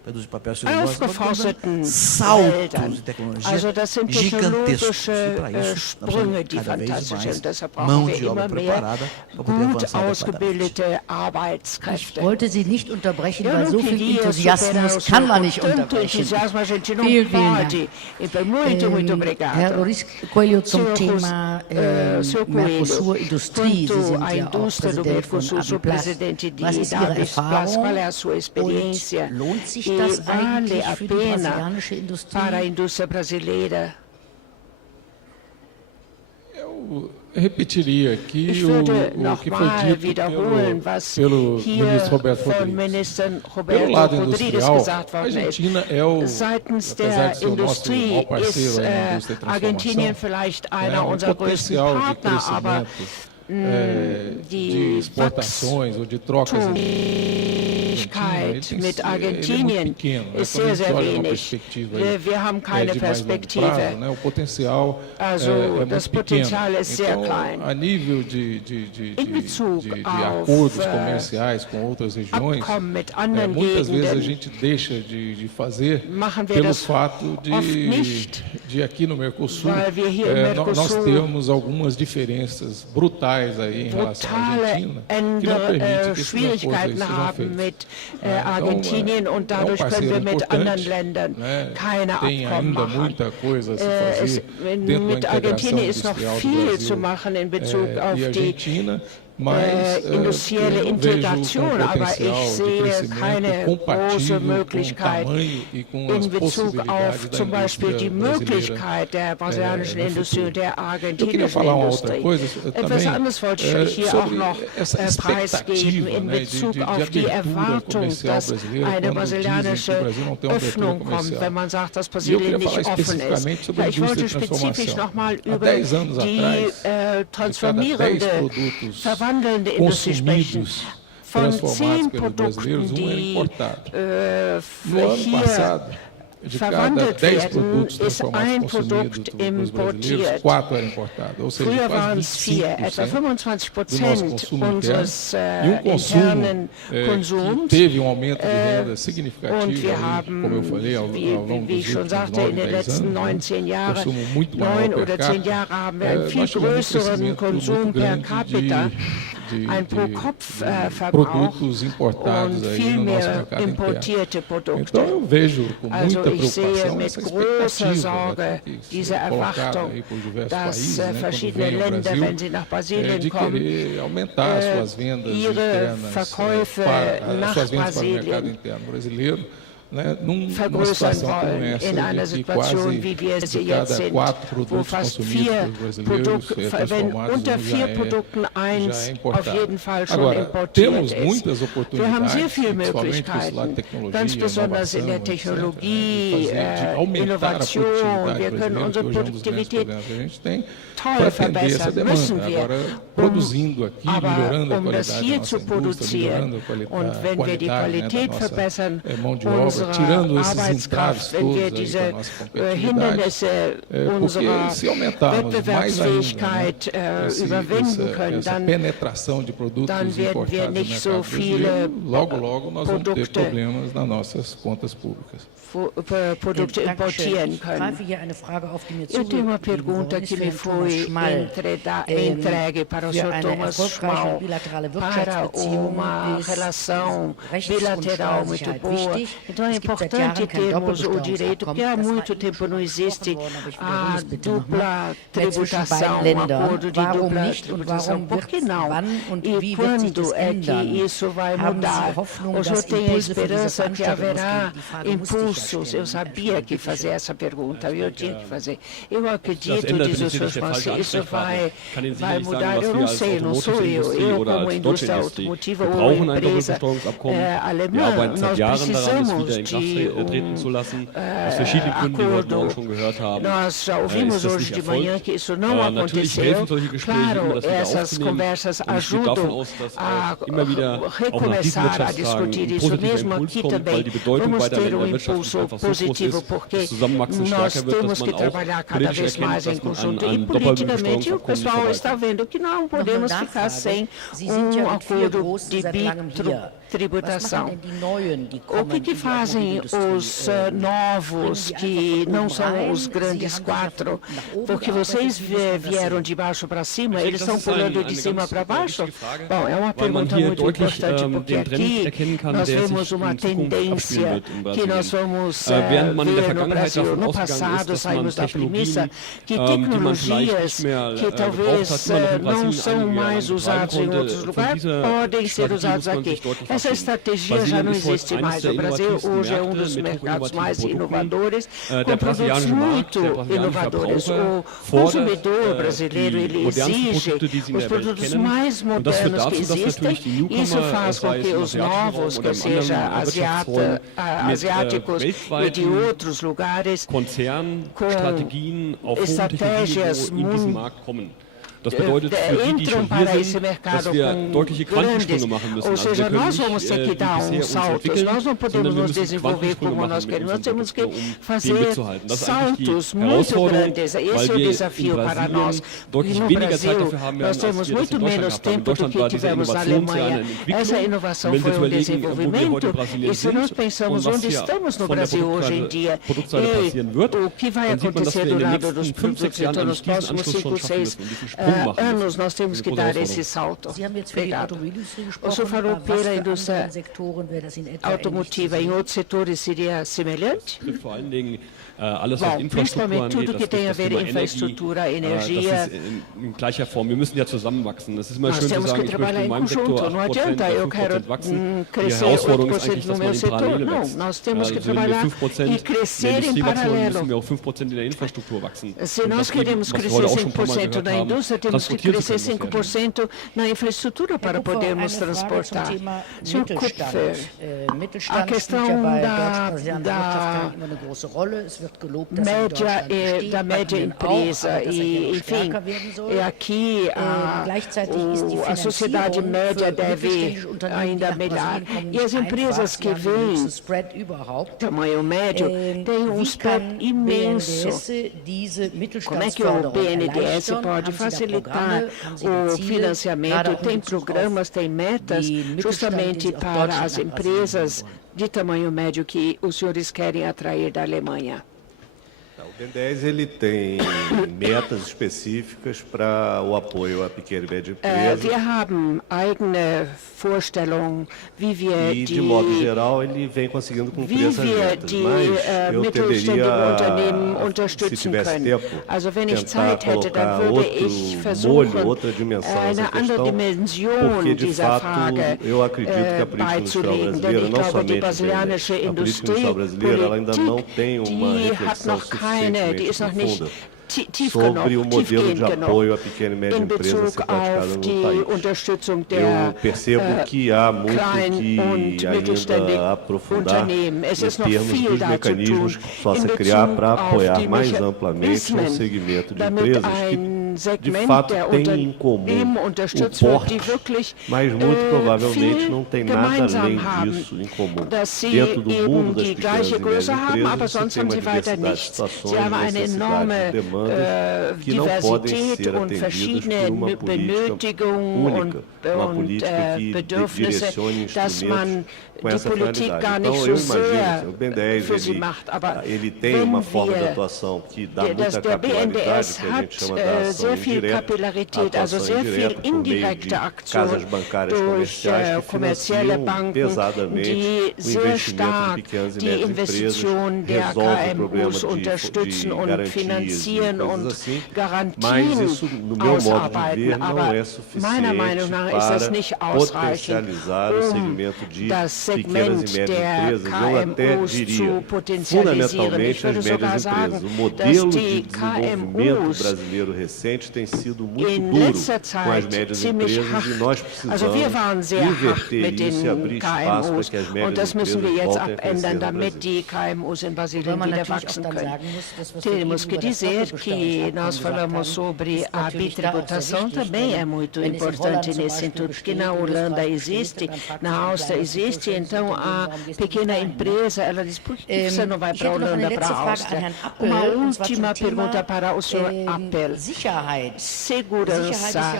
aufgeforsteten Wäldern. Also das sind technologische Sprünge, die fantastisch sind. Deshalb brauchen wir immer mehr gut ausgebildete Arbeitskräfte. Ich wollte Sie nicht unterbrechen, weil so viel Enthusiasmus kann man nicht unterbrechen. Vielen Dank. Herr Luis Coelho, zum Thema Mercosur-Industrie. Sie sind ja auch Präsident von Abiplas. Was ist Ihre Erfahrung und lohnt sich das eigentlich für die brasilianische Industrie? Eu repetiria aqui Ich o würde que foi nochmal dito wiederholen, was pelo hier ministro Roberto von Rodrigues. Minister Pelo Roberto lado Rodrigues industrial, gesagt a worden ist. Argentina é o, Seitens apesar der de ser o nosso maior Industrie parceiro ist aí na indústria de Argentinien transformação, vielleicht einer um unserer größten potencial de Partner, aber crescimento de exportações ou de trocas mit Argentinien ist sehr, sehr wenig. Wir haben keine Perspektive. O potencial Also das Potenzial ist sehr klein. A nível de acordos comerciais com outras regiões, muitas vezes a gente deixa de fazer pelo fato de aqui no Mercosul nós temos algumas diferenças brutais aí em relação à Argentina, que não permite que esses acordos sejam feitos. Argentinien und dadurch können wir mit anderen Ländern keine Abkommen machen. Mit Argentinien ist noch viel zu machen in Bezug auf die industrielle Integration, aber ich sehe keine große Möglichkeit in Bezug auf zum Beispiel die Möglichkeit der brasilianischen Industrie und der argentinischen Industrie. Etwas anderes wollte ich hier auch noch preisgeben in Bezug auf die Erwartung, dass eine brasilianische Öffnung kommt, wenn man sagt, dass Brasilien nicht offen ist. Ja, ich wollte spezifisch nochmal über die transformierende verwandelnde Industrie sprechen. Von 10 Produkten, die hier verwandelt werden, ist ein Produkt importiert. Früher waren es 4, etwa 25% unseres internen Konsums. Und wir haben, wie ich schon sagte, in den letzten 9 Jahren, 9 oder 10 Jahre haben wir einen viel größeren Konsum per capita, ein Pro-Kopf-Verbrauch und viel mehr importierte Produkte. Also ich sehe mit großer Sorge diese Erwartung, dass verschiedene Länder, wenn sie nach Brasilien kommen, ihre Verkäufe nach Brasilien vergrößern wollen in einer Situation, wie wir sie jetzt sind, wo fast 4 Produkte, wenn unter 4 Produkten 1 auf jeden Fall schon importiert ist. Wir haben sehr viele Möglichkeiten, ganz besonders in der Technologie, Innovation. Wir können unsere Produktivität toll verbessern, müssen wir. Aber um das hier zu produzieren und wenn wir die Qualität verbessern, unsere Arbeitskraft, wenn wir diese Hindernisse unserer Wettbewerbsfähigkeit überwinden können, dann werden wir nicht so viele Produkte importieren können. Última pergunta que me foi entregue para o Sr. Thomas Schmal, para uma relação bilateral muito boa. Então, importante termos o direito, porque há muito tempo não existe a dupla tributação, um acordo de dupla tributação. Por que não? E quando é que isso vai mudar? Hoje eu tenho a esperança que haverá impulsos. Eu sabia que fazer essa pergunta, eu tinha que fazer. Eu acredito, diz o Sr. Schwanz, isso vai mudar. Eu não sei, não sou eu. Eu, como indústria automotiva ou empresa alemã, nós precisamos de acordo. Nós já ouvimos hoje de manhã que isso não aconteceu. Claro, essas conversas ajudam a recomeçar a discutir isso mesmo aqui também. Vamos ter um impulso positivo, porque nós temos que trabalhar cada vez mais em conjunto. E politicamente o pessoal está vendo que não podemos ficar sem um acordo de bitributação. O que fazem os novos, que não são os grandes quatro? Porque vocês vieram de baixo para cima, eles estão pulando de cima para baixo? Bom, é uma pergunta muito importante, porque aqui nós vemos uma tendência que nós vamos ver no Brasil. No passado, saímos da premissa que tecnologias que talvez não são mais usadas em outros lugares podem ser usadas aqui. Essa estratégia já não existe mais. O Brasil hoje é um dos mercados mais inovadores, com produtos muito inovadores. O consumidor brasileiro, ele exige os produtos mais modernos que existem. Isso faz com que os novos, que seja asiáticos e de outros lugares, com estratégias entram para esse mercado com grandes, ou seja, nós vamos ter que dar uns saltos, nós não podemos nos desenvolver como nós queremos, nós temos que fazer saltos muito grandes. Esse é o desafio para nós. E no Brasil, nós temos muito menos tempo do que tivemos na Alemanha. Essa inovação foi um desenvolvimento, e se nós pensamos onde estamos no Brasil hoje em dia, e o que vai acontecer do lado dos produtos, então nos próximos 5, 6 anos nós temos que dar esse salto. Obrigado. O senhor falou pela indústria automotiva, em outros setores seria semelhante? Bom, principalmente tudo que tem a ver com infraestrutura, energia. Nós temos que trabalhar em conjunto. Não adianta eu quero crescer 8% no meu setor. Não, nós temos que trabalhar e crescer em paralelo. Se nós queremos crescer 5% na indústria, temos que crescer 5% na infraestrutura para podermos transportar. Sr. Kupfer, a questão da média empresa e, enfim, aqui a sociedade média deve ainda melhorar. E as empresas que vêm tamanho médio têm um spread imenso. Como é que o BNDES pode facilitar o financiamento? Tem programas, tem metas justamente para as empresas de tamanho médio que os senhores querem atrair da Alemanha. O BNDES ele tem metas específicas para o apoio à pequena e média empresa. Wir haben eigene Vorstellungen, wie wir e, de modo geral, ele vem conseguindo cumprir essas metas. Mas eu deveria, se tivesse tempo, tentar colocar outro molho, outra dimensão nessa questão, porque, de fato, eu acredito que a política industrial brasileira, não somente a política industrial brasileira, ela ainda não tem uma reflexão suficientemente profunda sobre o modelo de apoio à pequena e média empresa a ser praticado no país. Eu percebo que há muito que ainda aprofundar em termos dos mecanismos que possa criar para apoiar mais amplamente um segmento de empresas que de fato têm em comum o porte, mas muito provavelmente não tem nada além disso em comum. Dentro do mundo das pequenas e médias empresas, se tem uma diversidade de situações, necessidades, demandas que não podem ser atendidas por uma política única, uma política que direcione instrumentos com essa finalidade. Então, eu imagino, o BNDES ele tem uma forma de atuação que dá muita capilaridade, que a gente chama da ação sehr viel Kapillarität, also sehr viel indirekte Aktion durch kommerzielle Banken, die sehr stark die Investitionen der KMUs unterstützen und finanzieren und Garantien ausarbeiten. Aber meiner Meinung nach ist das nicht ausreichend, um das Segment der KMUs zu potenzialisieren. Ich würde sogar sagen, dass die KMUs in letzter Zeit ziemlich hart, also wir waren sehr hart mit den KMUs und das müssen wir jetzt abändern, damit die KMUs in Brasilien wieder wachsen können. Temos que dizer que nós falamos sobre a bitributação também é muito importante nesse sentido, porque na Holanda existe, na Áustria existe, então a pequena empresa, ela diz, por que você não vai para a Holanda, para a Áustria? Uma última pergunta para o senhor Appel.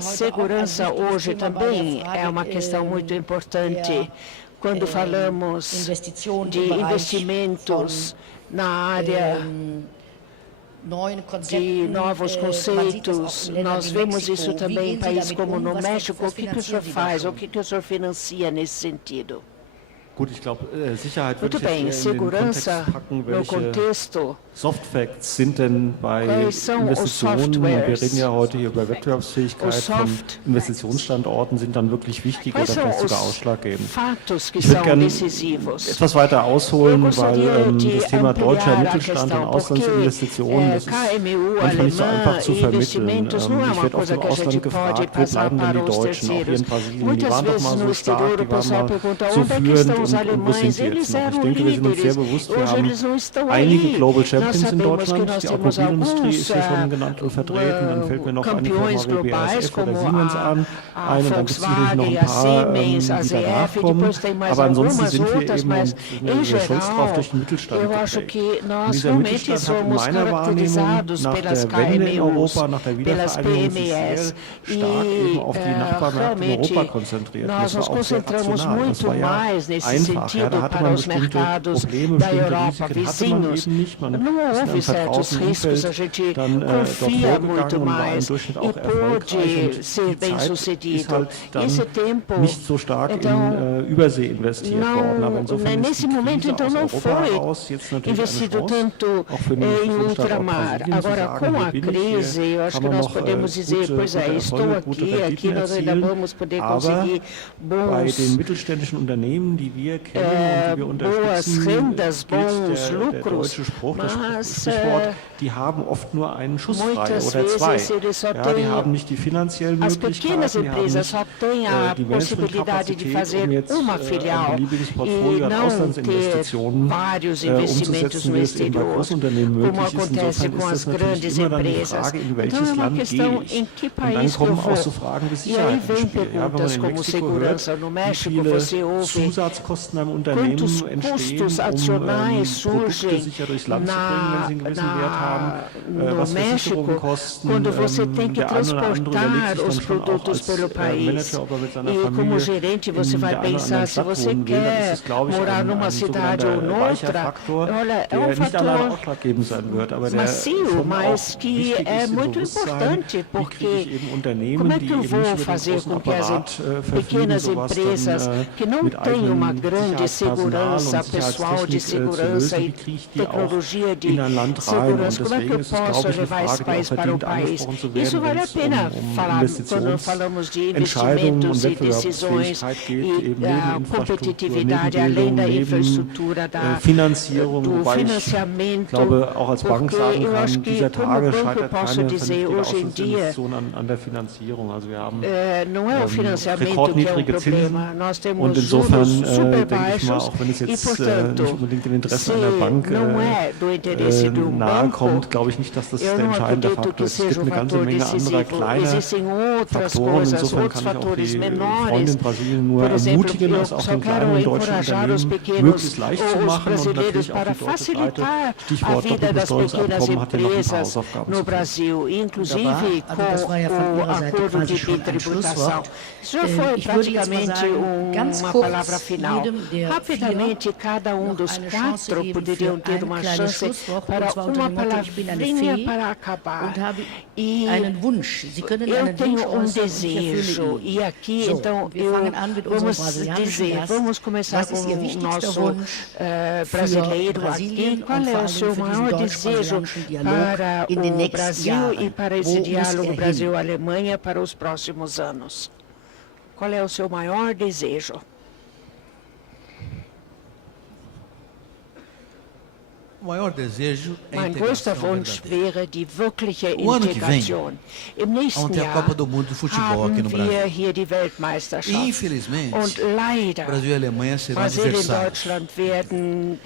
Segurança hoje também é uma questão muito importante. Quando falamos de investimentos na área de novos conceitos, nós vemos isso também em países como no México. O que o senhor faz? O que o senhor financia nesse sentido? Muito bem, segurança no contexto. Soft Facts sind denn bei Investitionen, und wir reden ja heute hier über Wettbewerbsfähigkeit von Investitionsstandorten, sind dann wirklich wichtig oder vielleicht sogar ausschlaggebend. Ich würde gerne etwas weiter ausholen, weil das Thema deutscher Mittelstand und Auslandsinvestitionen, das ist manchmal nicht so einfach zu vermitteln. Ich werde oft im Ausland gefragt, wo bleiben denn die Deutschen, auch hier in Brasilien, die waren doch mal so stark, die waren mal so führend und wo sind sie jetzt noch? Ich denke, wir sind uns sehr bewusst, wir haben einige Global Champions in Deutschland, die Automobilindustrie ist hier schon genannt und vertreten, dann fällt mir noch eine Firma wie BASF oder Siemens ein und dann gibt es sicherlich noch ein paar, die danach kommen, aber ansonsten sind wir eben, und wir sind stolz drauf, durch den Mittelstand geprägt. Und dieser Mittelstand hat in meiner Wahrnehmung nach der Wende in Europa, nach der Wiedervereinigung sich sehr stark eben auf die Nachbarmärkte in Europa konzentriert. Das war auch sehr rational, das war ja einfach, ja, da hatte man bestimmte Probleme, bestimmte Risiken hatte man eben nicht, man houve certos riscos, a gente confia muito mais e pôde ser bem sucedido. Esse tempo, então, nesse momento, então, não foi investido tanto em ultramar. Agora, com a crise, eu acho que nós podemos dizer, pois é, estou aqui nós ainda vamos poder conseguir boas rendas, bons lucros, mas die haben oft nur einen Schuss frei oder zwei. Ja, die haben nicht die finanziellen Möglichkeiten, die haben nicht die Managementkapazität, um jetzt ein beliebiges Portfolio an Auslandsinvestitionen umzusetzen, wie es eben bei Großunternehmen möglich ist. Insofern ist das natürlich immer dann die Frage, in welches Land gehe ich? Und dann kommen auch so Fragen wie Sicherheit ins Spiel. Ja, wenn man in Mexiko hört, wie viele Zusatzkosten einem Unternehmen entstehen, Produkte sicher durchs Land zu bringen, wenn sie einen gewissen Wert haben, was Versicherungen kosten, der eine oder andere überlegt sich dann schon auch als Manager, ob er mit seiner Familie in der einen oder anderen Stadt wohnen will, dann ist es, glaube ich, ein sogenannter weicher Faktor, der nicht allein ausschlaggebend sein wird, aber der schon auch wichtig ist im Bewusstsein, wie kriege ich eben Unternehmen, die eben nicht über den großen Apparat verfügen, sowas dann mit eigenem Sicherheitspersonal und Sicherheitstechnik zu lösen, wie kriege ich die auch in ein Land rein. Und deswegen ist es, glaube ich, eine Frage, die auch verdient angesprochen zu werden, wenn es um Investitionsentscheidungen und Wettbewerbsfähigkeit geht, eben neben Infrastruktur, neben Finanzierung, wobei ich glaube, auch als Bank sagen kann, dieser Tage scheitert keine vernünftige Auslandsinvestition an der Finanzierung. Also wir haben rekordniedrige Zinsen und insofern denke ich mal, auch wenn es jetzt nicht unbedingt dem Interesse einer Bank nahe kommt, glaube ich nicht, dass das der entscheidende Faktor ist. Es gibt eine ganze Menge anderer kleiner Faktoren. Insofern kann ich auch die Freunde in Brasilien nur ermutigen, das auch den kleinen deutschen Unternehmen möglichst leicht zu machen und natürlich auch die deutsche Seite, Stichwort Doppelbesteuerungsabkommen, hat ja noch ein paar Hausaufgaben zu tun. Ich würde jetzt mal sagen, ganz kurz social. Rapidamente, cada dos 4 poderiam ter uma chance para uma palavrinha para acabar. E eu tenho desejo, e aqui, então, vamos começar com o nosso brasileiro aqui. Qual é o seu maior desejo para o Brasil e para esse diálogo Brasil-Alemanha para os próximos anos? Qual é o seu maior desejo? O maior desejo é a Mein größter integração Wunsch verdadeira. wäre die wirkliche O ano que vem, Integration. Im nächsten vamos ter a Jahr Copa do Mundo de Futebol aqui no haben wir Brasil. hier die E, Weltmeisterschaft. infelizmente, Und leider, Brasil e Alemanha serão Brasil und adversários. Deutschland werden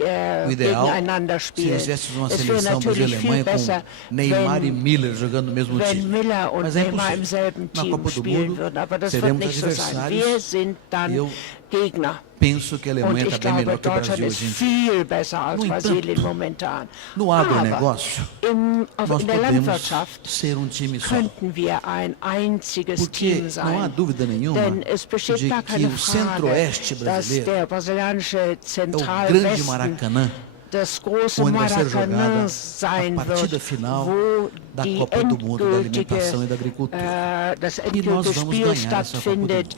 O ideal gegeneinander se spielen. tivéssemos uma Es wäre seleção natürlich viel Brasil-Alemanha besser, com Neymar e wenn, Miller jogando no mesmo wenn time. Müller und Mas é Neymar im impossível. selben Na Team Copa do spielen Mundo, würden. Aber das wird seremos nicht so sein. adversários. Wir sind dann Eu Gegner. penso que a Und Alemanha ich está bem glaube, melhor que o Deutschland Brasil ist hoje em dia. viel besser als No Brasilien entanto, momentan. No agronegócio, In nós der podemos Landwirtschaft ser time só. könnten wir ein einziges Porque Team não há sein. dúvida nenhuma Denn es besteht de gar que keine o centro-oeste Frage, dass brasileiro der brasilianische é o grande Zentralwesten Maracanã, das große onde vai ser Maracanã jogada a sein partida wird, final wo da die Copa do Mundo da endgültige, Alimentação e da Agricultura. das E nós endgültige vamos Spiel ganhar essa Copa do stattfindet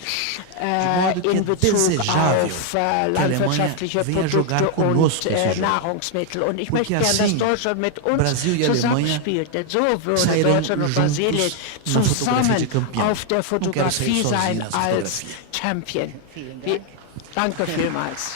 De modo que in é Bezug desejável auf que a Alemanha landwirtschaftliche venha jogar Produkte und conosco esse jogo. Nahrungsmittel. Und ich möchte Porque gerne, dass assim, Deutschland mit uns Brasil e Alemanha zusammenspielt. Denn so würde sairão Deutschland und juntos Brasilien na fotografia de zusammen campeão. auf der Não quero Fotografie sair sozinho sein nessa als fotografia. Champion. Danke vielmals.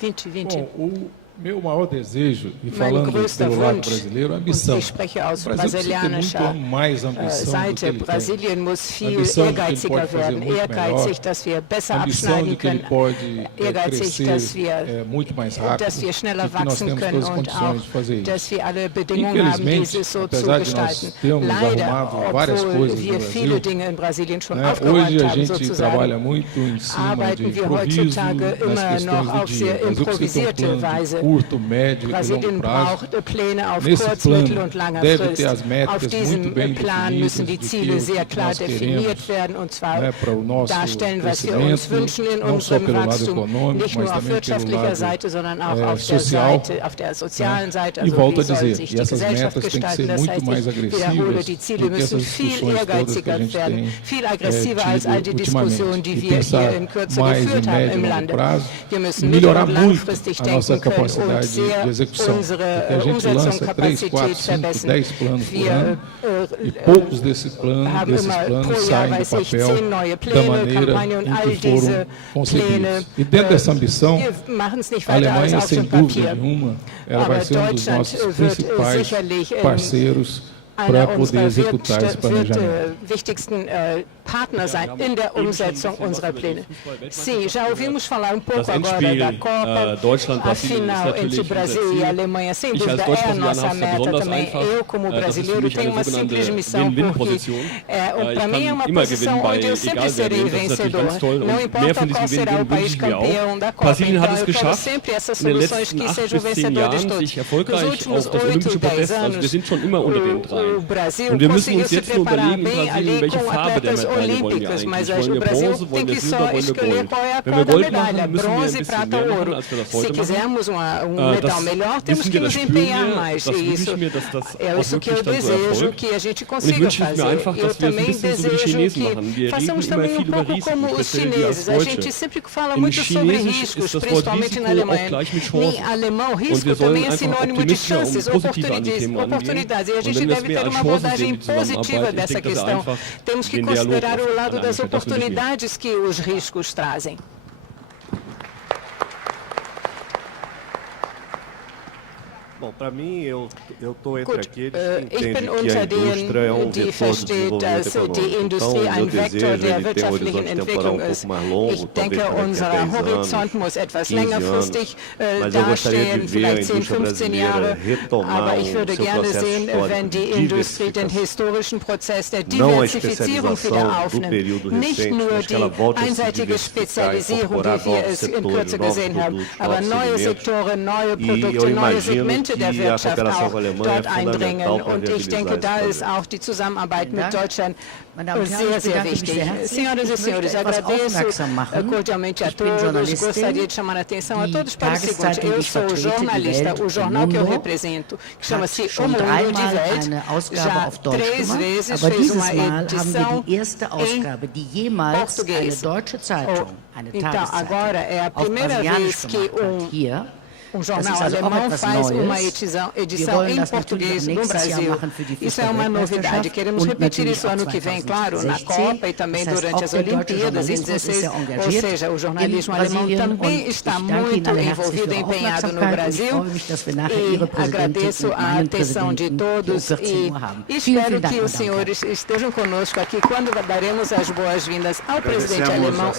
2020. Bom, o meu maior desejo, e Mein falando größter pelo lado Wunsch, brasileiro, é a und ambição. ich spreche aus O Brasil precisa ter muito brasilianischer mais ambição do que Seite. ele tem. Brasilien muss viel Ambição de que ele ehrgeiziger pode fazer werden, muito ehrgeizig, melhor. dass wir besser Ambição abschneiden de que ele können, pode ehrgeizig, dass crescer wir, muito mais rápido, dass wir schneller e que nós wachsen temos können todas as und condições de fazer auch, isso. dass wir alle Bedingungen haben, Infelizmente, dieses so zu apesar de nós gestalten. termos Leider, arrumado várias obwohl coisas no wir viele Brasil, Dinge in Brasilien schon né, aufgeräumt hoje a haben, gente trabalha sozusagen, muito em cima de arbeiten wir improviso heutzutage nas immer questões noch do auf dia. sehr Mas eu preciso ter improvisierte plano Weise. de curto, médio e longo Brasilien prazo. braucht Pläne auf Nesse kurz-, mittel- plano und langer deve Frist. ter as Auf métricas diesem muito bem Plan müssen die definidas Ziele do sehr que klar nós definiert queremos, werden, und zwar né, para o nosso darstellen, was wir uns crescimento, wünschen in não só unserem pelo lado Wachstum, econômico, nicht nur mas auf também pelo wirtschaftlicher lado Seite, sondern auch auf social, auf der sozialen Seite. E Also volto wie a soll dizer, sich e die essas Gesellschaft metas têm que gestalten? ser Das muito heißt, mais ich wiederhole, agressivas die Ziele do que müssen essas viel discussões todas que a ehrgeiziger gente werden, tem viel aggressiver als all die tido Diskussionen, ultimamente. die E wir pensar hier in Kürze mais em geführt haben médio im e longo Lande. prazo Wir e müssen mittel- melhorar und muito langfristig a nossa denken können und capacidade de sehr execução. Porque a unsere gente lança 3, 4, Umsetzungskapazität 5, verbessern. 10 planos por Wir ano e poucos desses planos haben immer pro Jahr, saem do weiß ich, papel 10 neue da Pläne, maneira Kampagnen und em all que diese foram Pläne. concebidos. E dentro dessa ambição, Wir machen es nicht a weiter als Alemanha, auf sem dem dúvida Papier. nenhuma, ela Aber vai ser dos Deutschland nossos wird principais sicherlich parceiros para einer poder unserer executar esse planejamento. wichtigsten Partner sein in der Umsetzung unserer Pläne. Sim, já ouvimos falar pouco agora da Copa. A final entre Brasil e Alemanha, sem dúvida, é a nossa meta também. Eu, como brasileiro, tenho uma simples missão, porque para mim é uma posição onde eu sempre serei vencedor. Não importa qual será o país campeão da Copa. Então, eu quero sempre essas soluções que sejam vencedores todos. Nos últimos 8, 10 anos, o Brasil conseguiu se preparar bem ali com atletas olímpicos, mas o Brasil tem que só escolher qual é a cor da medalha, bronze, prata ou ouro. Se quisermos um medal melhor, temos que nos empenhar mais. E isso é isso que eu desejo que a gente consiga fazer. Eu também desejo que façamos também um pouco como os chineses. A gente sempre fala muito sobre riscos, principalmente na Alemanha. Em alemão, risco também é sinônimo de chances, oportunidades. E a gente deve ter uma abordagem positiva dessa questão. Temos que considerar o lado das oportunidades que os riscos trazem. Bom, para mim, eu estou entre Gut, aqueles que ich bin entendem que a unter indústria é denen, die vetor do versteht, dass desenvolvimento die econômico. Industrie Então, ein meu Vektor desejo der ele tem um wirtschaftlichen horizonte temporal Entwicklung pouco ist. mais longo, Ich denke, talvez daqui a unser 10 Horizont anos, muss etwas 15 längerfristig mas eu gostaria de dastehen, ver a vielleicht 10, indústria 15 brasileira Jahre. retomar Aber ich würde seu gerne processo sehen, histórico wenn die de Industrie den diversificação. historischen Prozess der Não a Diversifizierung wieder especialização do aufnimmt. período Nicht recente, nur mas que ela die volte a se einseitige diversificar e Spezialisierung, incorporar wie wir novos es in setores, Kürze novos gesehen haben, produtos, aber novos neue segmentos. Sektoren, neue E eu Produkte, neue imagino Segmente der der Wirtschaft auch dort einbringen. Und ich denke, da ist auch die Zusammenarbeit mit Deutschland sehr, sehr wichtig. Senhoras e senhores, agradeço cordialmente a todos. Gostaria de chamar a atenção a todos para o seguinte: eu sou jornalista, o jornal que eu represento, que chama-se O Mundo de Welt, já 3 vezes fez uma edição em português. Então, agora é a primeira vez que um jornal alemão faz uma edição em português no Brasil. Isso é uma novidade. Queremos repetir isso ano que vem, claro, na Copa e também durante as Olimpíadas, em 16. Ou seja, o jornalismo alemão também está muito envolvido e empenhado no Brasil. E agradeço a atenção de todos e espero que os senhores estejam conosco aqui quando daremos as boas-vindas ao presidente alemão.